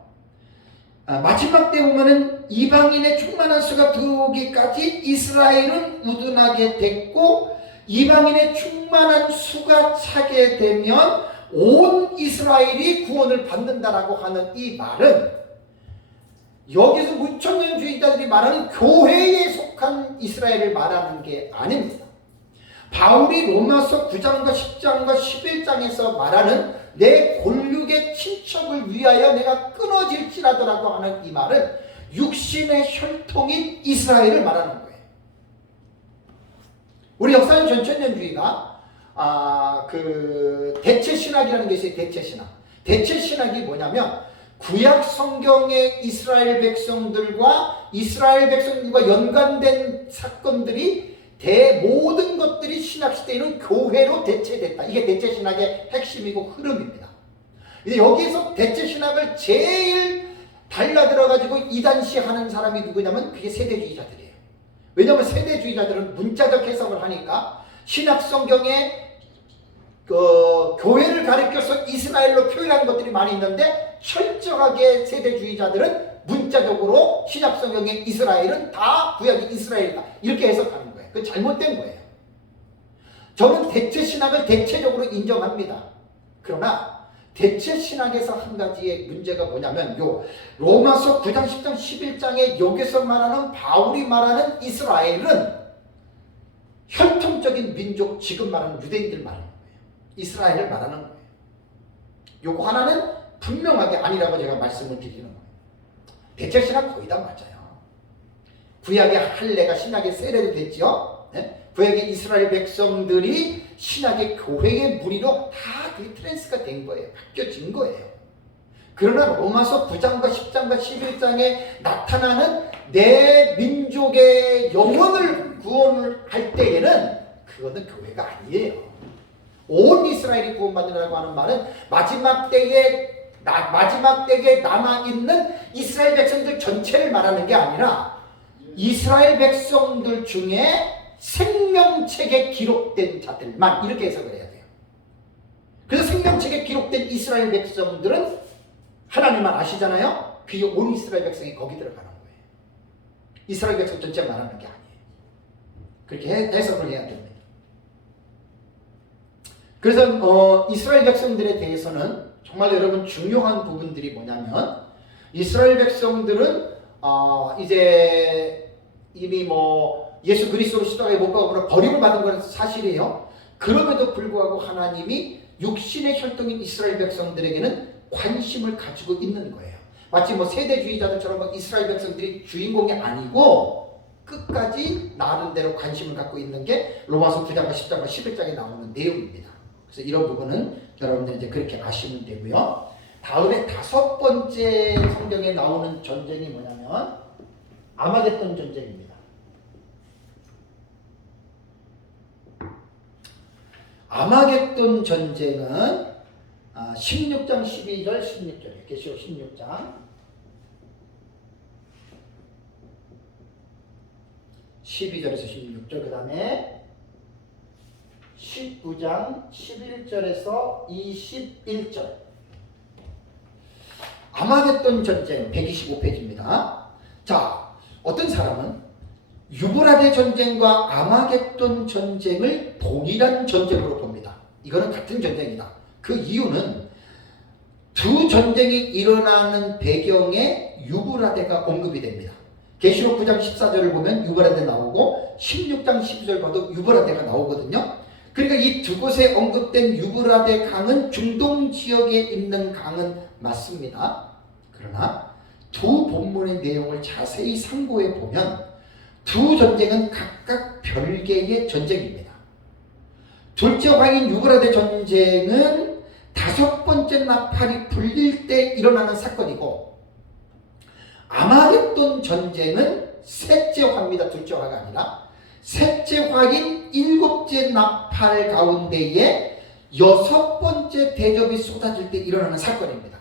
마지막 때 보면은 이방인의 충만한 수가 들어오기까지 이스라엘은 우둔하게 됐고, 이방인의 충만한 수가 차게 되면 온 이스라엘이 구원을 받는다라고 하는 이 말은, 여기서 무천년주의자들이 말하는 교회에 속한 이스라엘을 말하는 게 아닙니다. 바울이 로마서 9장과 10장과 11장에서 말하는 내 골육의 친척을 위하여 내가 끊어질지라도라고 하는 이 말은 육신의 혈통인 이스라엘을 말하는 거예요. 우리 역사는 전천년주의가 그 대체신학이라는 게 있어요. 대체신학. 대체신학이 뭐냐면 구약 성경의 이스라엘 백성들과 연관된 사건들이 모든 것들이 신약시대에는 교회로 대체됐다. 이게 대체신학의 핵심이고 흐름입니다. 근데 여기서 대체신학을 제일 달라들어가지고 이단시하는 사람이 누구냐면 그게 세대주의자들이에요. 왜냐하면 세대주의자들은 문자적 해석을 하니까 신약 성경에 교회를 가리켜서 이스라엘로 표현하는 것들이 많이 있는데, 철저하게 세대주의자들은 문자적으로 신약 성경의 이스라엘은 다 구약의 이스라엘이다 이렇게 해석하는 거예요. 그건 잘못된 거예요. 저는 대체신학을 대체적으로 인정합니다. 그러나 대체신학에서 한 가지의 문제가 뭐냐면 로마서 9장 10장 11장에 여기서 말하는 바울이 말하는 이스라엘은 혈통적인 민족, 지금 말하는 유대인들 말하는 거예요. 이스라엘을 말하는 거예요. 요거 하나는 분명하게 아니라고 제가 말씀을 드리는 거예요. 대체신학 거의 다 맞아요. 구약의 할례가 신약의 세례도 됐죠. 네? 구약의 이스라엘 백성들이 신약의 교회의 무리로 다 그게 트랜스가 된 거예요. 바뀌어진 거예요. 그러나 로마서 9장과 10장과 11장에 나타나는 내 민족의 영혼을 구원을 할 때에는 그거는 교회가 아니에요. 온 이스라엘이 구원받으라고 하는 말은 마지막 때에 남아있는 이스라엘 백성들 전체를 말하는 게 아니라 이스라엘 백성들 중에 생명책에 기록된 자들만, 이렇게 해석을 해야 돼요. 그래서 생명책에 기록된 이스라엘 백성들은 하나님만 아시잖아요. 그게 온 이스라엘 백성이 거기 들어가는 거예요. 이스라엘 백성 전체 말하는 게 아니에요. 그렇게 해석을 해야 됩니다. 그래서 이스라엘 백성들에 대해서는 정말 여러분 중요한 부분들이 뭐냐면, 이스라엘 백성들은 이제 이미 예수 그리스도로 십자가에 못 박아 버림을 받은 건 사실이에요. 그럼에도 불구하고 하나님이 육신의 혈통인 이스라엘 백성들에게는 관심을 가지고 있는 거예요. 마치 세대주의자들처럼 이스라엘 백성들이 주인공이 아니고 끝까지 나름대로 관심을 갖고 있는 게 로마서 9장과 10장과 11장에 나오는 내용입니다. 그래서 이런 부분은 여러분들 이제 그렇게 아시면 되고요. 다음에 다섯 번째 성경에 나오는 전쟁이 뭐냐면 아마겟돈 전쟁입니다. 아마겟돈 전쟁은 16장 12절 16절이에요. 계시록 16장 12절에서 16절, 그 다음에 19장 11절에서 21절. 아마겟돈 전쟁 125페이지입니다. 자, 어떤 사람은 유브라데 전쟁과 아마겟돈 전쟁을 동일한 전쟁으로 봅니다. 이거는 같은 전쟁이다. 그 이유는 두 전쟁이 일어나는 배경에 유브라데가 언급이 됩니다. 계시록 9장 14절을 보면 유브라데 나오고 16장 12절 봐도 유브라데가 나오거든요. 그러니까 이 두 곳에 언급된 유브라데 강은 중동 지역에 있는 강은 맞습니다. 그러나 두 본문의 내용을 자세히 상고해 보면 두 전쟁은 각각 별개의 전쟁입니다. 둘째 왕인 유브라데 전쟁은 다섯 번째 나팔이 불릴 때 일어나는 사건이고, 아마겟돈 전쟁은 셋째 화입니다. 둘째 화가 아니라 셋째 화인 일곱째 나팔 가운데에 여섯 번째 대접이 쏟아질 때 일어나는 사건입니다.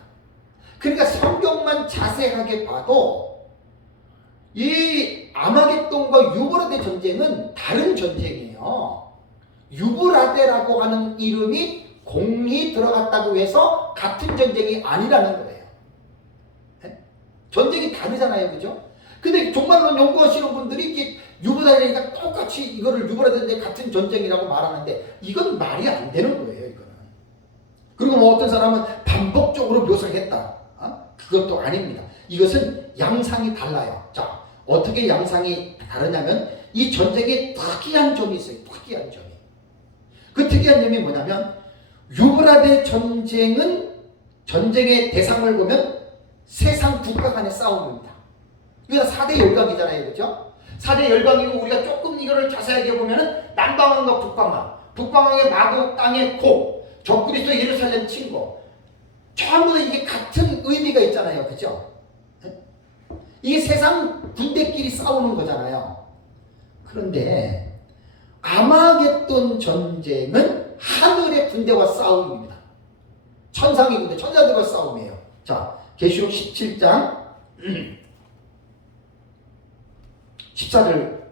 그러니까 성경만 자세하게 봐도 이 아마겟돈과 유브라데 전쟁은 다른 전쟁이에요. 유브라데라고 하는 이름이 공이 들어갔다고 해서 같은 전쟁이 아니라는 거예요. 네? 전쟁이 다르잖아요, 그죠? 근데 종말론 연구하시는 분들이 이게 유브라데니까 똑같이 이거를 유브라데 같은 전쟁이라고 말하는데 이건 말이 안 되는 거예요, 이거는. 그리고 뭐 어떤 사람은 반복적으로 묘사를 했다. 그것도 아닙니다. 이것은 양상이 달라요. 자, 어떻게 양상이 다르냐면 이 전쟁에 특이한 점이 있어요. 특이한 점이. 그 특이한 점이 뭐냐면 유브라데 전쟁은 전쟁의 대상을 보면 세상 국가 간의 싸움입니다. 이거 4대 열강이잖아요. 그렇죠? 4대 열강이고 우리가 조금 이거를 자세하게 보면은 남방왕과 북방왕, 북방왕의 마국 땅의 고, 적그리스도 예루살렘 침공, 전부 다 이게 같은 의미가 있잖아요. 그죠? 이게 세상 군대끼리 싸우는 거잖아요. 그런데 아마겟돈 전쟁은 하늘의 군대와 싸움입니다. 천상의 군대, 천사들과 싸움이에요. 자, 계시록 17장 14절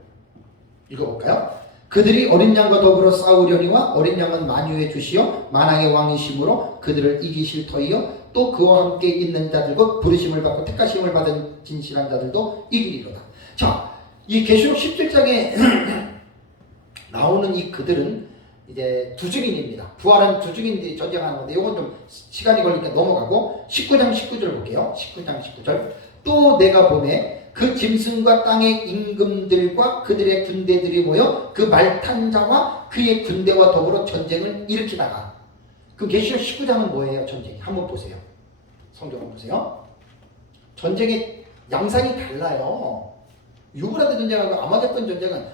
읽어볼까요? 그들이 어린 양과 더불어 싸우려니와 어린 양은 만유의 주시요 만왕의 왕이심으로 그들을 이기실 터이요 또 그와 함께 있는 자들과 부르심을 받고 택하심을 받은 진실한 자들도 이기리로다. 자, 이 계시록 17장에 나오는 이 그들은 이제 두 증인입니다. 부활한 두 증인들이 전쟁하는 건데 이건 좀 시간이 걸리니까 넘어가고 19장 19절 볼게요. 19장 19절. 또 내가 보매 그 짐승과 땅의 임금들과 그들의 군대들이 모여 그 말탄 자와 그의 군대와 더불어 전쟁을 일으키다가. 그 계시록 19장은 뭐예요? 전쟁이. 한번 보세요. 성경 한번 보세요. 전쟁의 양상이 달라요. 유브라데 전쟁하고 아마겟돈 전쟁은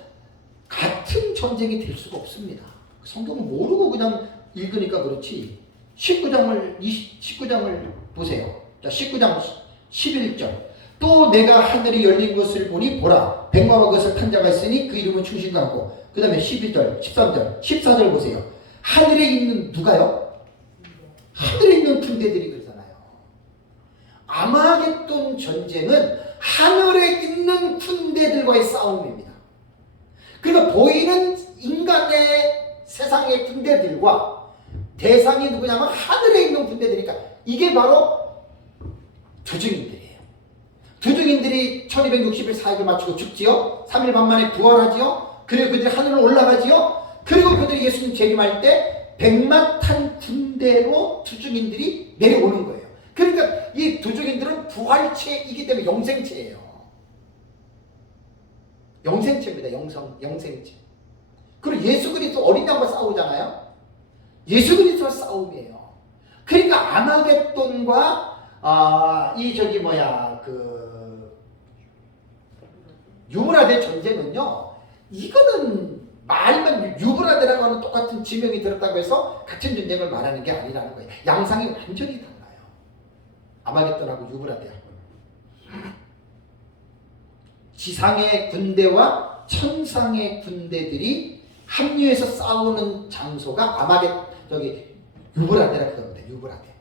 같은 전쟁이 될 수가 없습니다. 성경을 모르고 그냥 읽으니까 그렇지. 19장을 보세요. 자, 19장 11절. 또 내가 하늘이 열린 것을 보니 보라 백마와 것을 탄 자가 있으니 그 이름은 충신하고, 그 다음에 12절 13절 14절 보세요. 하늘에 있는 누가요? 하늘에 있는 군대들이 그러잖아요. 아마겟돈 전쟁은 하늘에 있는 군대들과의 싸움입니다. 그러니까 보이는 인간의 세상의 군대들과 대상이 누구냐면 하늘에 있는 군대들이니까 이게 바로 두 증인들이에요. 두 증인들이 1260일 사역을 마치고 죽지요. 3일 반 만에 부활하지요. 그리고 그들이 하늘로 올라가지요. 그리고 그들이 예수님 재림할 때 백마 탄 군대로 두 증인들이 내려오는 거예요. 그러니까 이 두 증인들은 부활체이기 때문에 영생체예요. 영생체입니다. 영생체. 그리고 예수 그리스도 어린 양과 싸우잖아요. 예수 그리스도와 싸움이에요. 그러니까 아마겟돈과 유브라데 전쟁은요, 이거는 말만 유브라데라고 하는 똑같은 지명이 들었다고 해서 같은 전쟁을 말하는 게 아니라는 거예요. 양상이 완전히 달라요. 아마겟돈하고 유브라데하고. 지상의 군대와 천상의 군대들이 합류해서 싸우는 장소가 유브라데라 그럽니다. 유브라데.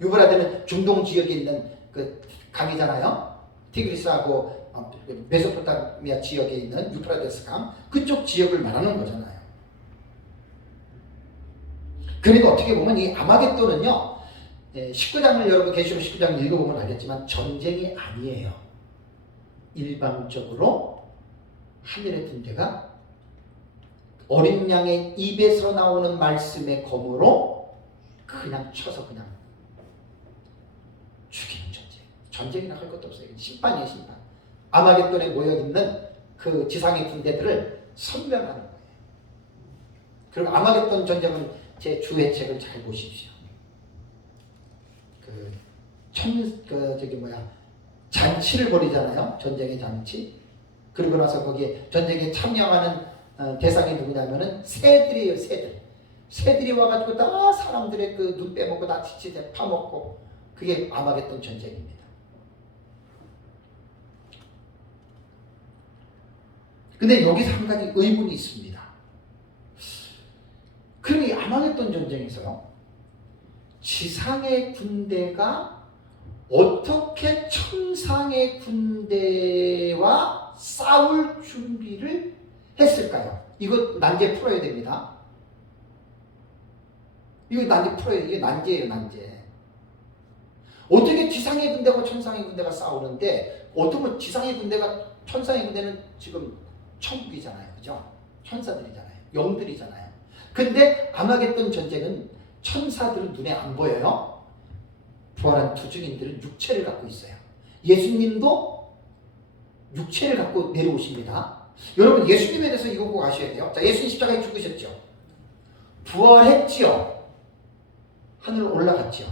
유브라데는 중동 지역에 있는 그 강이잖아요. 티그리스하고 메소포타미아 지역에 있는 유프라데스 강, 그쪽 지역을 말하는 거잖아요. 그러니까 어떻게 보면 이 아마겟돈은요, 19장을 여러분 계시록 19장 읽어보면 알겠지만 전쟁이 아니에요. 일방적으로 하늘의 군대가 어린 양의 입에서 나오는 말씀의 검으로 그냥 쳐서 그냥 죽이는 전쟁. 전쟁이나 할 것도 없어요. 심판이에요, 심판. 아마겟돈에 모여있는 그 지상의 군대들을 섬멸하는 거예요. 그리고 아마겟돈 전쟁은 제 주회책을 잘 보십시오. 잔치를 벌이잖아요. 전쟁의 잔치. 그리고 나서 거기에 전쟁에 참여하는 대상이 누구냐면은 새들이에요, 새들. 새들이 와가지고 다 사람들의 그 눈 빼먹고 다 지치대 파먹고, 그게 아마겟돈 전쟁입니다. 근데 여기서 한 가지 의문이 있습니다. 그럼 이 아마겟돈 전쟁에서요, 지상의 군대가 어떻게 천상의 군대와 싸울 준비를 했을까요? 이거 난제 풀어야 됩니다. 이거 난제 풀어야 돼요. 이게 난제예요, 난제. 어떻게 지상의 군대와 천상의 군대가 싸우는데, 어떻게 지상의 군대가, 천상의 군대는 지금 천국이잖아요. 그죠? 천사들이잖아요. 영들이잖아요. 근데 아마겟돈 전쟁은 천사들은 눈에 안 보여요. 부활한 두 증인들은 육체를 갖고 있어요. 예수님도 육체를 갖고 내려오십니다. 여러분, 예수님에 대해서 이거 꼭 아셔야 돼요. 자, 예수님 십자가에 죽으셨죠. 부활했지요. 하늘 올라갔죠.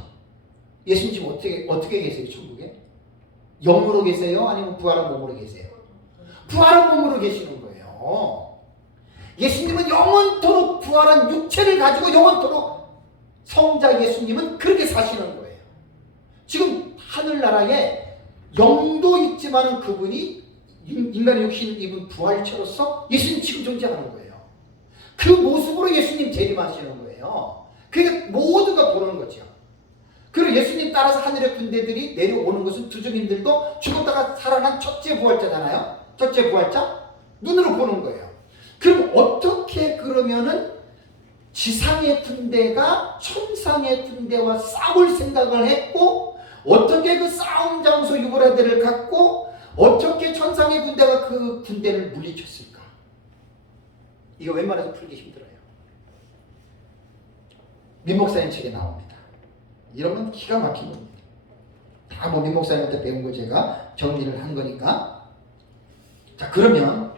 예수님 지금 어떻게 계세요, 천국에? 영으로 계세요? 아니면 부활한 몸으로 계세요? 부활한 몸으로 계시는 거예요. 예수님은 영원토록 부활한 육체를 가지고 영원토록, 성자 예수님은 그렇게 사시는 거예요. 지금 하늘나라에 영도 있지만은 그분이 인간의 육신을 입은 부활체로서 예수님 지금 존재하는 거예요. 그 모습으로 예수님 재림하시는 거예요. 그러니까 모두가 보는 거죠. 그리고 예수님 따라서 하늘의 군대들이 내려오는 것은 두 증인들도 죽었다가 살아난 첫째 부활자잖아요. 첫째 부활자? 눈으로 보는 거예요. 그럼 어떻게 그러면은 지상의 군대가 천상의 군대와 싸울 생각을 했고, 어떻게 그 싸움 장소 유브라데를 갖고 어떻게 천상의 군대가 그 군대를 물리쳤을까? 이거 웬만해서 풀기 힘들어요. 민목사님 책에 나옵니다. 이런 건 기가 막힌 겁니다. 다 뭐 민목사님한테 배운 거 제가 정리를 한 거니까. 자, 그러면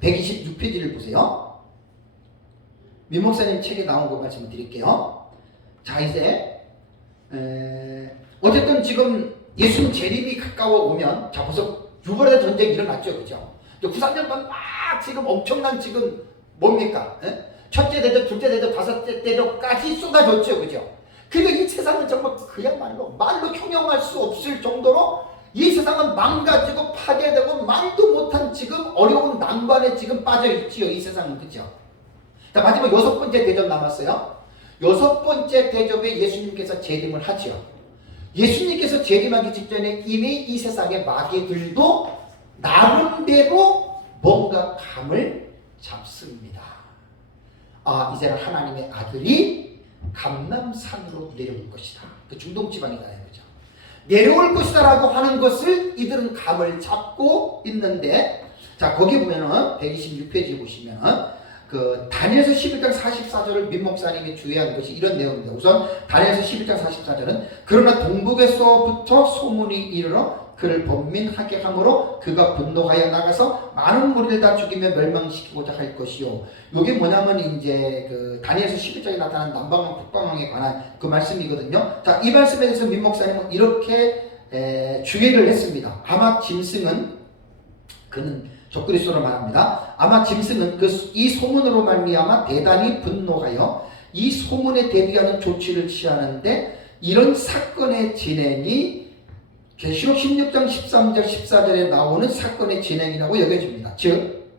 126페이지를 보세요. 민목사님 책에 나온 거 말씀을 드릴게요. 자, 이제 어쨌든 지금 예수님 재림이 가까워 오면, 자, 벌써 유브라데 전쟁이 일어났죠, 그죠? 93년간 막 지금 엄청난 지금 뭡니까? 첫째 대접, 둘째 대접, 다섯째 대접까지 쏟아졌죠, 그죠? 그러니까 이 세상은 정말 그야말로 말로 형용할 수 없을 정도로 이 세상은 망가지고 파괴되고 말도 못한 지금 어려운 난관에 지금 빠져있지요, 이 세상은, 그죠? 자, 마지막 6번째 대접 남았어요. 6번째 대접에 예수님께서 재림을 하죠. 예수님께서 재림하기 직전에 이미 이 세상의 마귀들도 나름대로 뭔가 감을 잡습니다. 아, 이제는 하나님의 아들이 감람산으로 내려올 것이다. 그 중동 지방이잖아요, 그죠? 내려올 것이다 라고 하는 것을 이들은 감을 잡고 있는데, 자, 거기 보면은 126페이지 보시면은 그 다니엘서 11장 44절을 민목사님이 주의한 것이 이런 내용입니다. 우선 다니엘서 11장 44절은 그러나 동북에서부터 소문이 이르러 그를 번민하게 하므로 그가 분노하여 나가서 많은 무리를 다 죽이며 멸망시키고자 할 것이요. 이게 뭐냐면 이제 그 다니엘서 11장에 나타난 남방왕 북방왕에 관한 그 말씀이거든요. 자, 이 말씀에 대해서 민목사님은 이렇게 주의를 했습니다. 아마 짐승은, 그는 적그리스도로 말합니다. 아마 짐승은 이 소문으로 말미암아 대단히 분노하여 이 소문에 대비하는 조치를 취하는데 이런 사건의 진행이 계시록 16장 13절 14절에 나오는 사건의 진행이라고 여겨집니다. 즉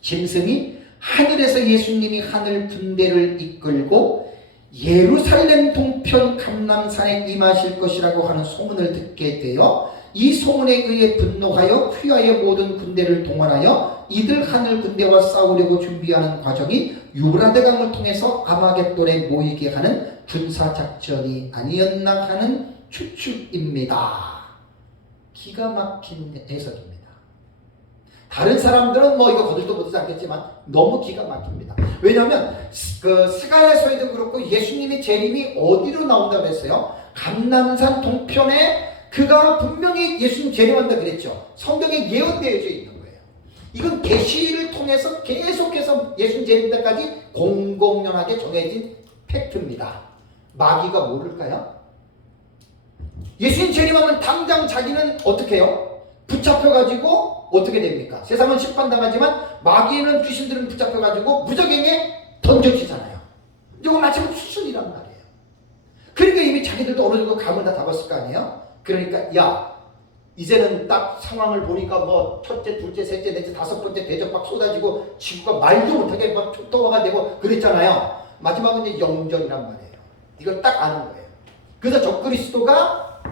짐승이 하늘에서 예수님이 하늘 군대를 이끌고 예루살렘 동편 감람산에 임하실 것이라고 하는 소문을 듣게 되어 이 소문에 의해 분노하여 휘하의 모든 군대를 동원하여 이들 하늘 군대와 싸우려고 준비하는 과정이 유브라데 강을 통해서 아마겟돈에 모이게 하는 군사작전이 아니었나 하는 추측입니다. 기가 막힌 해석입니다. 다른 사람들은 뭐 이거 거들떠 보지 않겠지만 너무 기가 막힙니다. 왜냐하면 그 스가랴서에도 그렇고 예수님의 재림이 어디로 나온다고 했어요? 감람산 동편에 그가 분명히 예수님 재림한다 그랬죠. 성경에 예언되어져 있는 거예요. 이건 계시를 통해서 계속해서 예수님 재림 때까지 공공연하게 정해진 팩트입니다. 마귀가 모를까요? 예수님 재림하면 당장 자기는 어떻게 해요? 붙잡혀가지고 어떻게 됩니까? 세상은 심판당하지만 마귀는 귀신들은 붙잡혀가지고 무적행에 던져지잖아요. 이거 마치면 수순이란 말이에요. 그러니까 이미 자기들도 어느 정도 감을 다 잡았을 거 아니에요? 그러니까 야 이제는 딱 상황을 보니까 뭐 첫째, 둘째, 셋째, 넷째, 다섯 번째 대적막 쏟아지고 지구가 말도 못하게 막 촉도화가 되고 그랬잖아요. 마지막은 이제 영전이란 말이에요. 이걸 딱 아는 거예요. 그래서 적그리스도가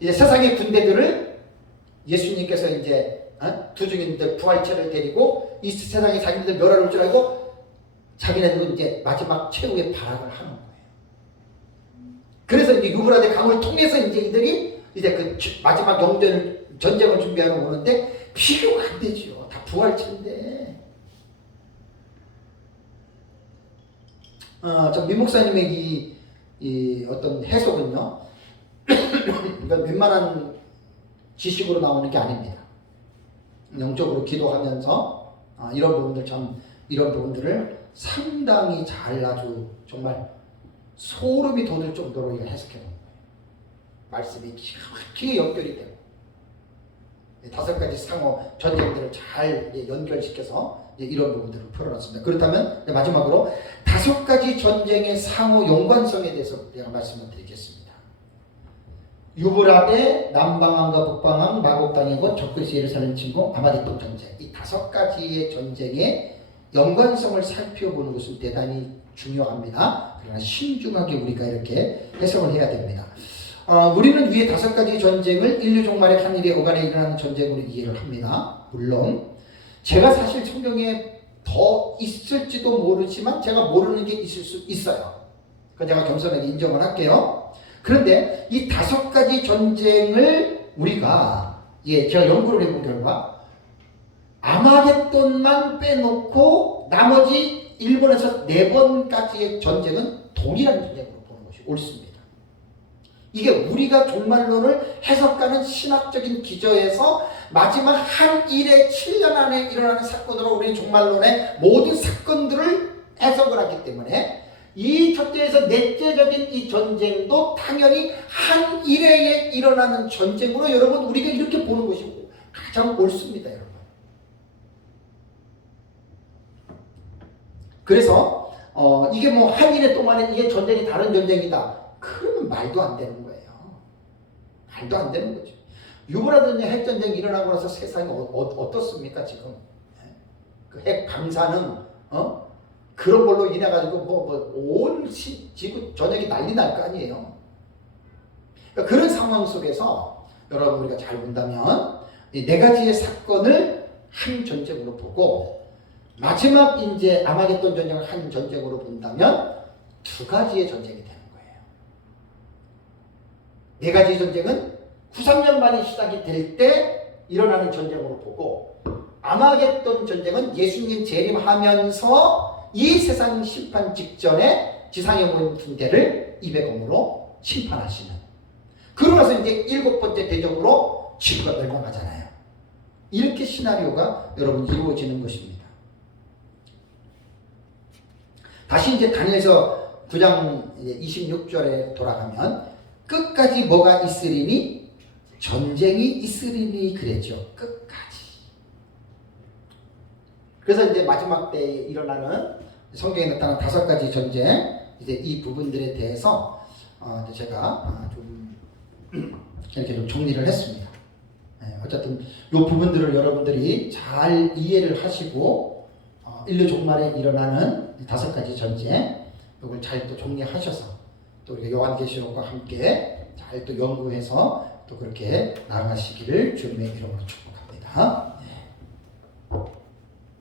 이제 세상의 군대들을 예수님께서 이제 두 증인들 부활체를 데리고 이 세상에 자기네들 멸할 줄 알고 자기네들은 이제 마지막 최후의 발악을 하는 거예요. 그래서 이제 유브라데 강을 통해서 이제 이들이 이제 그 마지막 전쟁을 준비하러 오는데 비교가 안 되죠. 다 부활체인데. 저 민 목사님의 이 어떤 해석은요. 그러니까 웬만한 지식으로 나오는 게 아닙니다. 영적으로 기도하면서 이런 부분들을 상당히 잘 아주 정말 소름이 돋을 정도로 해석해 놓은 거예요. 말씀이 기가 막히게 연결이 되고 다섯 가지 상호 전쟁들을 잘 연결시켜서 이런 부분들을 풀어놨습니다. 그렇다면 마지막으로 다섯 가지 전쟁의 상호 연관성에 대해서 제가 말씀을 드리겠습니다. 유브라데, 남방왕과 북방왕, 마곡당이고 적그리스 예루살렘 침공, 아마겟돈 전쟁, 이 다섯 가지의 전쟁의 연관성을 살펴보는 것은 대단히 중요합니다. 그러나 신중하게 우리가 이렇게 해석을 해야 됩니다. 우리는 위에 다섯 가지 전쟁을 인류 종말의 한 일에 오간에 일어나는 전쟁으로 이해를 합니다. 물론 제가 사실 성경에 더 있을지도 모르지만 제가 모르는 게 있을 수 있어요. 그건 제가 겸손하게 인정을 할게요. 그런데 이 다섯 가지 전쟁을 우리가 제가 연구를 해본 결과 아마겟돈만 빼놓고 나머지 일본에서 4번까지의 전쟁은 동일한 전쟁으로 보는 것이 옳습니다. 이게 우리가 종말론을 해석하는 신학적인 기저에서 마지막 한 일의 7년 안에 일어나는 사건으로 우리 종말론의 모든 사건들을 해석을 하기 때문에 이 첫째에서 넷째적인 이 전쟁도 당연히 한 일회에 일어나는 전쟁으로 여러분 우리가 이렇게 보는 것이 가장 옳습니다. 여러분. 그래서 이게 뭐 한 일회 동안에 이게 전쟁이 다른 전쟁이다. 그러면 말도 안 되는 거예요. 말도 안 되는 거죠. 유브라데 핵전쟁이 일어나고 나서 세상이 어떻습니까 지금? 그 핵 방사능 그런 걸로 인해 가지고 온 지구 전역이 난리 날 거 아니에요. 그러니까 그런 상황 속에서 여러분 우리가 잘 본다면 이 4가지의 사건을 한 전쟁으로 보고 마지막 이제 아마겟돈 전쟁을 한 전쟁으로 본다면 2가지의 전쟁이 되는 거예요. 4가지 전쟁은 93년 만에 시작이 될 때 일어나는 전쟁으로 보고 아마겟돈 전쟁은 예수님 재림하면서 이 세상 심판 직전에 지상에 모인 군대를 200억으로 심판하시는. 그러고 나서 이제 7번째 대적으로 지구가 멸망하잖아요. 이렇게 시나리오가 여러분 이루어지는 것입니다. 다시 이제 다니엘서 9장 26절에 돌아가면 끝까지 뭐가 있으리니? 전쟁이 있으리니 그랬죠. 끝까지. 그래서 이제 마지막 때에 일어나는 성경에 나타난 5가지 전쟁, 이제 이 부분들에 대해서 제가 좀 이렇게 좀 정리를 했습니다. 어쨌든 이 부분들을 여러분들이 잘 이해를 하시고 인류 종말에 일어나는 5가지 전쟁 이걸 잘 또 정리하셔서 또 우리가 요한계시록과 함께 잘 또 연구해서 또 그렇게 나아가시기를 주님의 이름으로 축복합니다.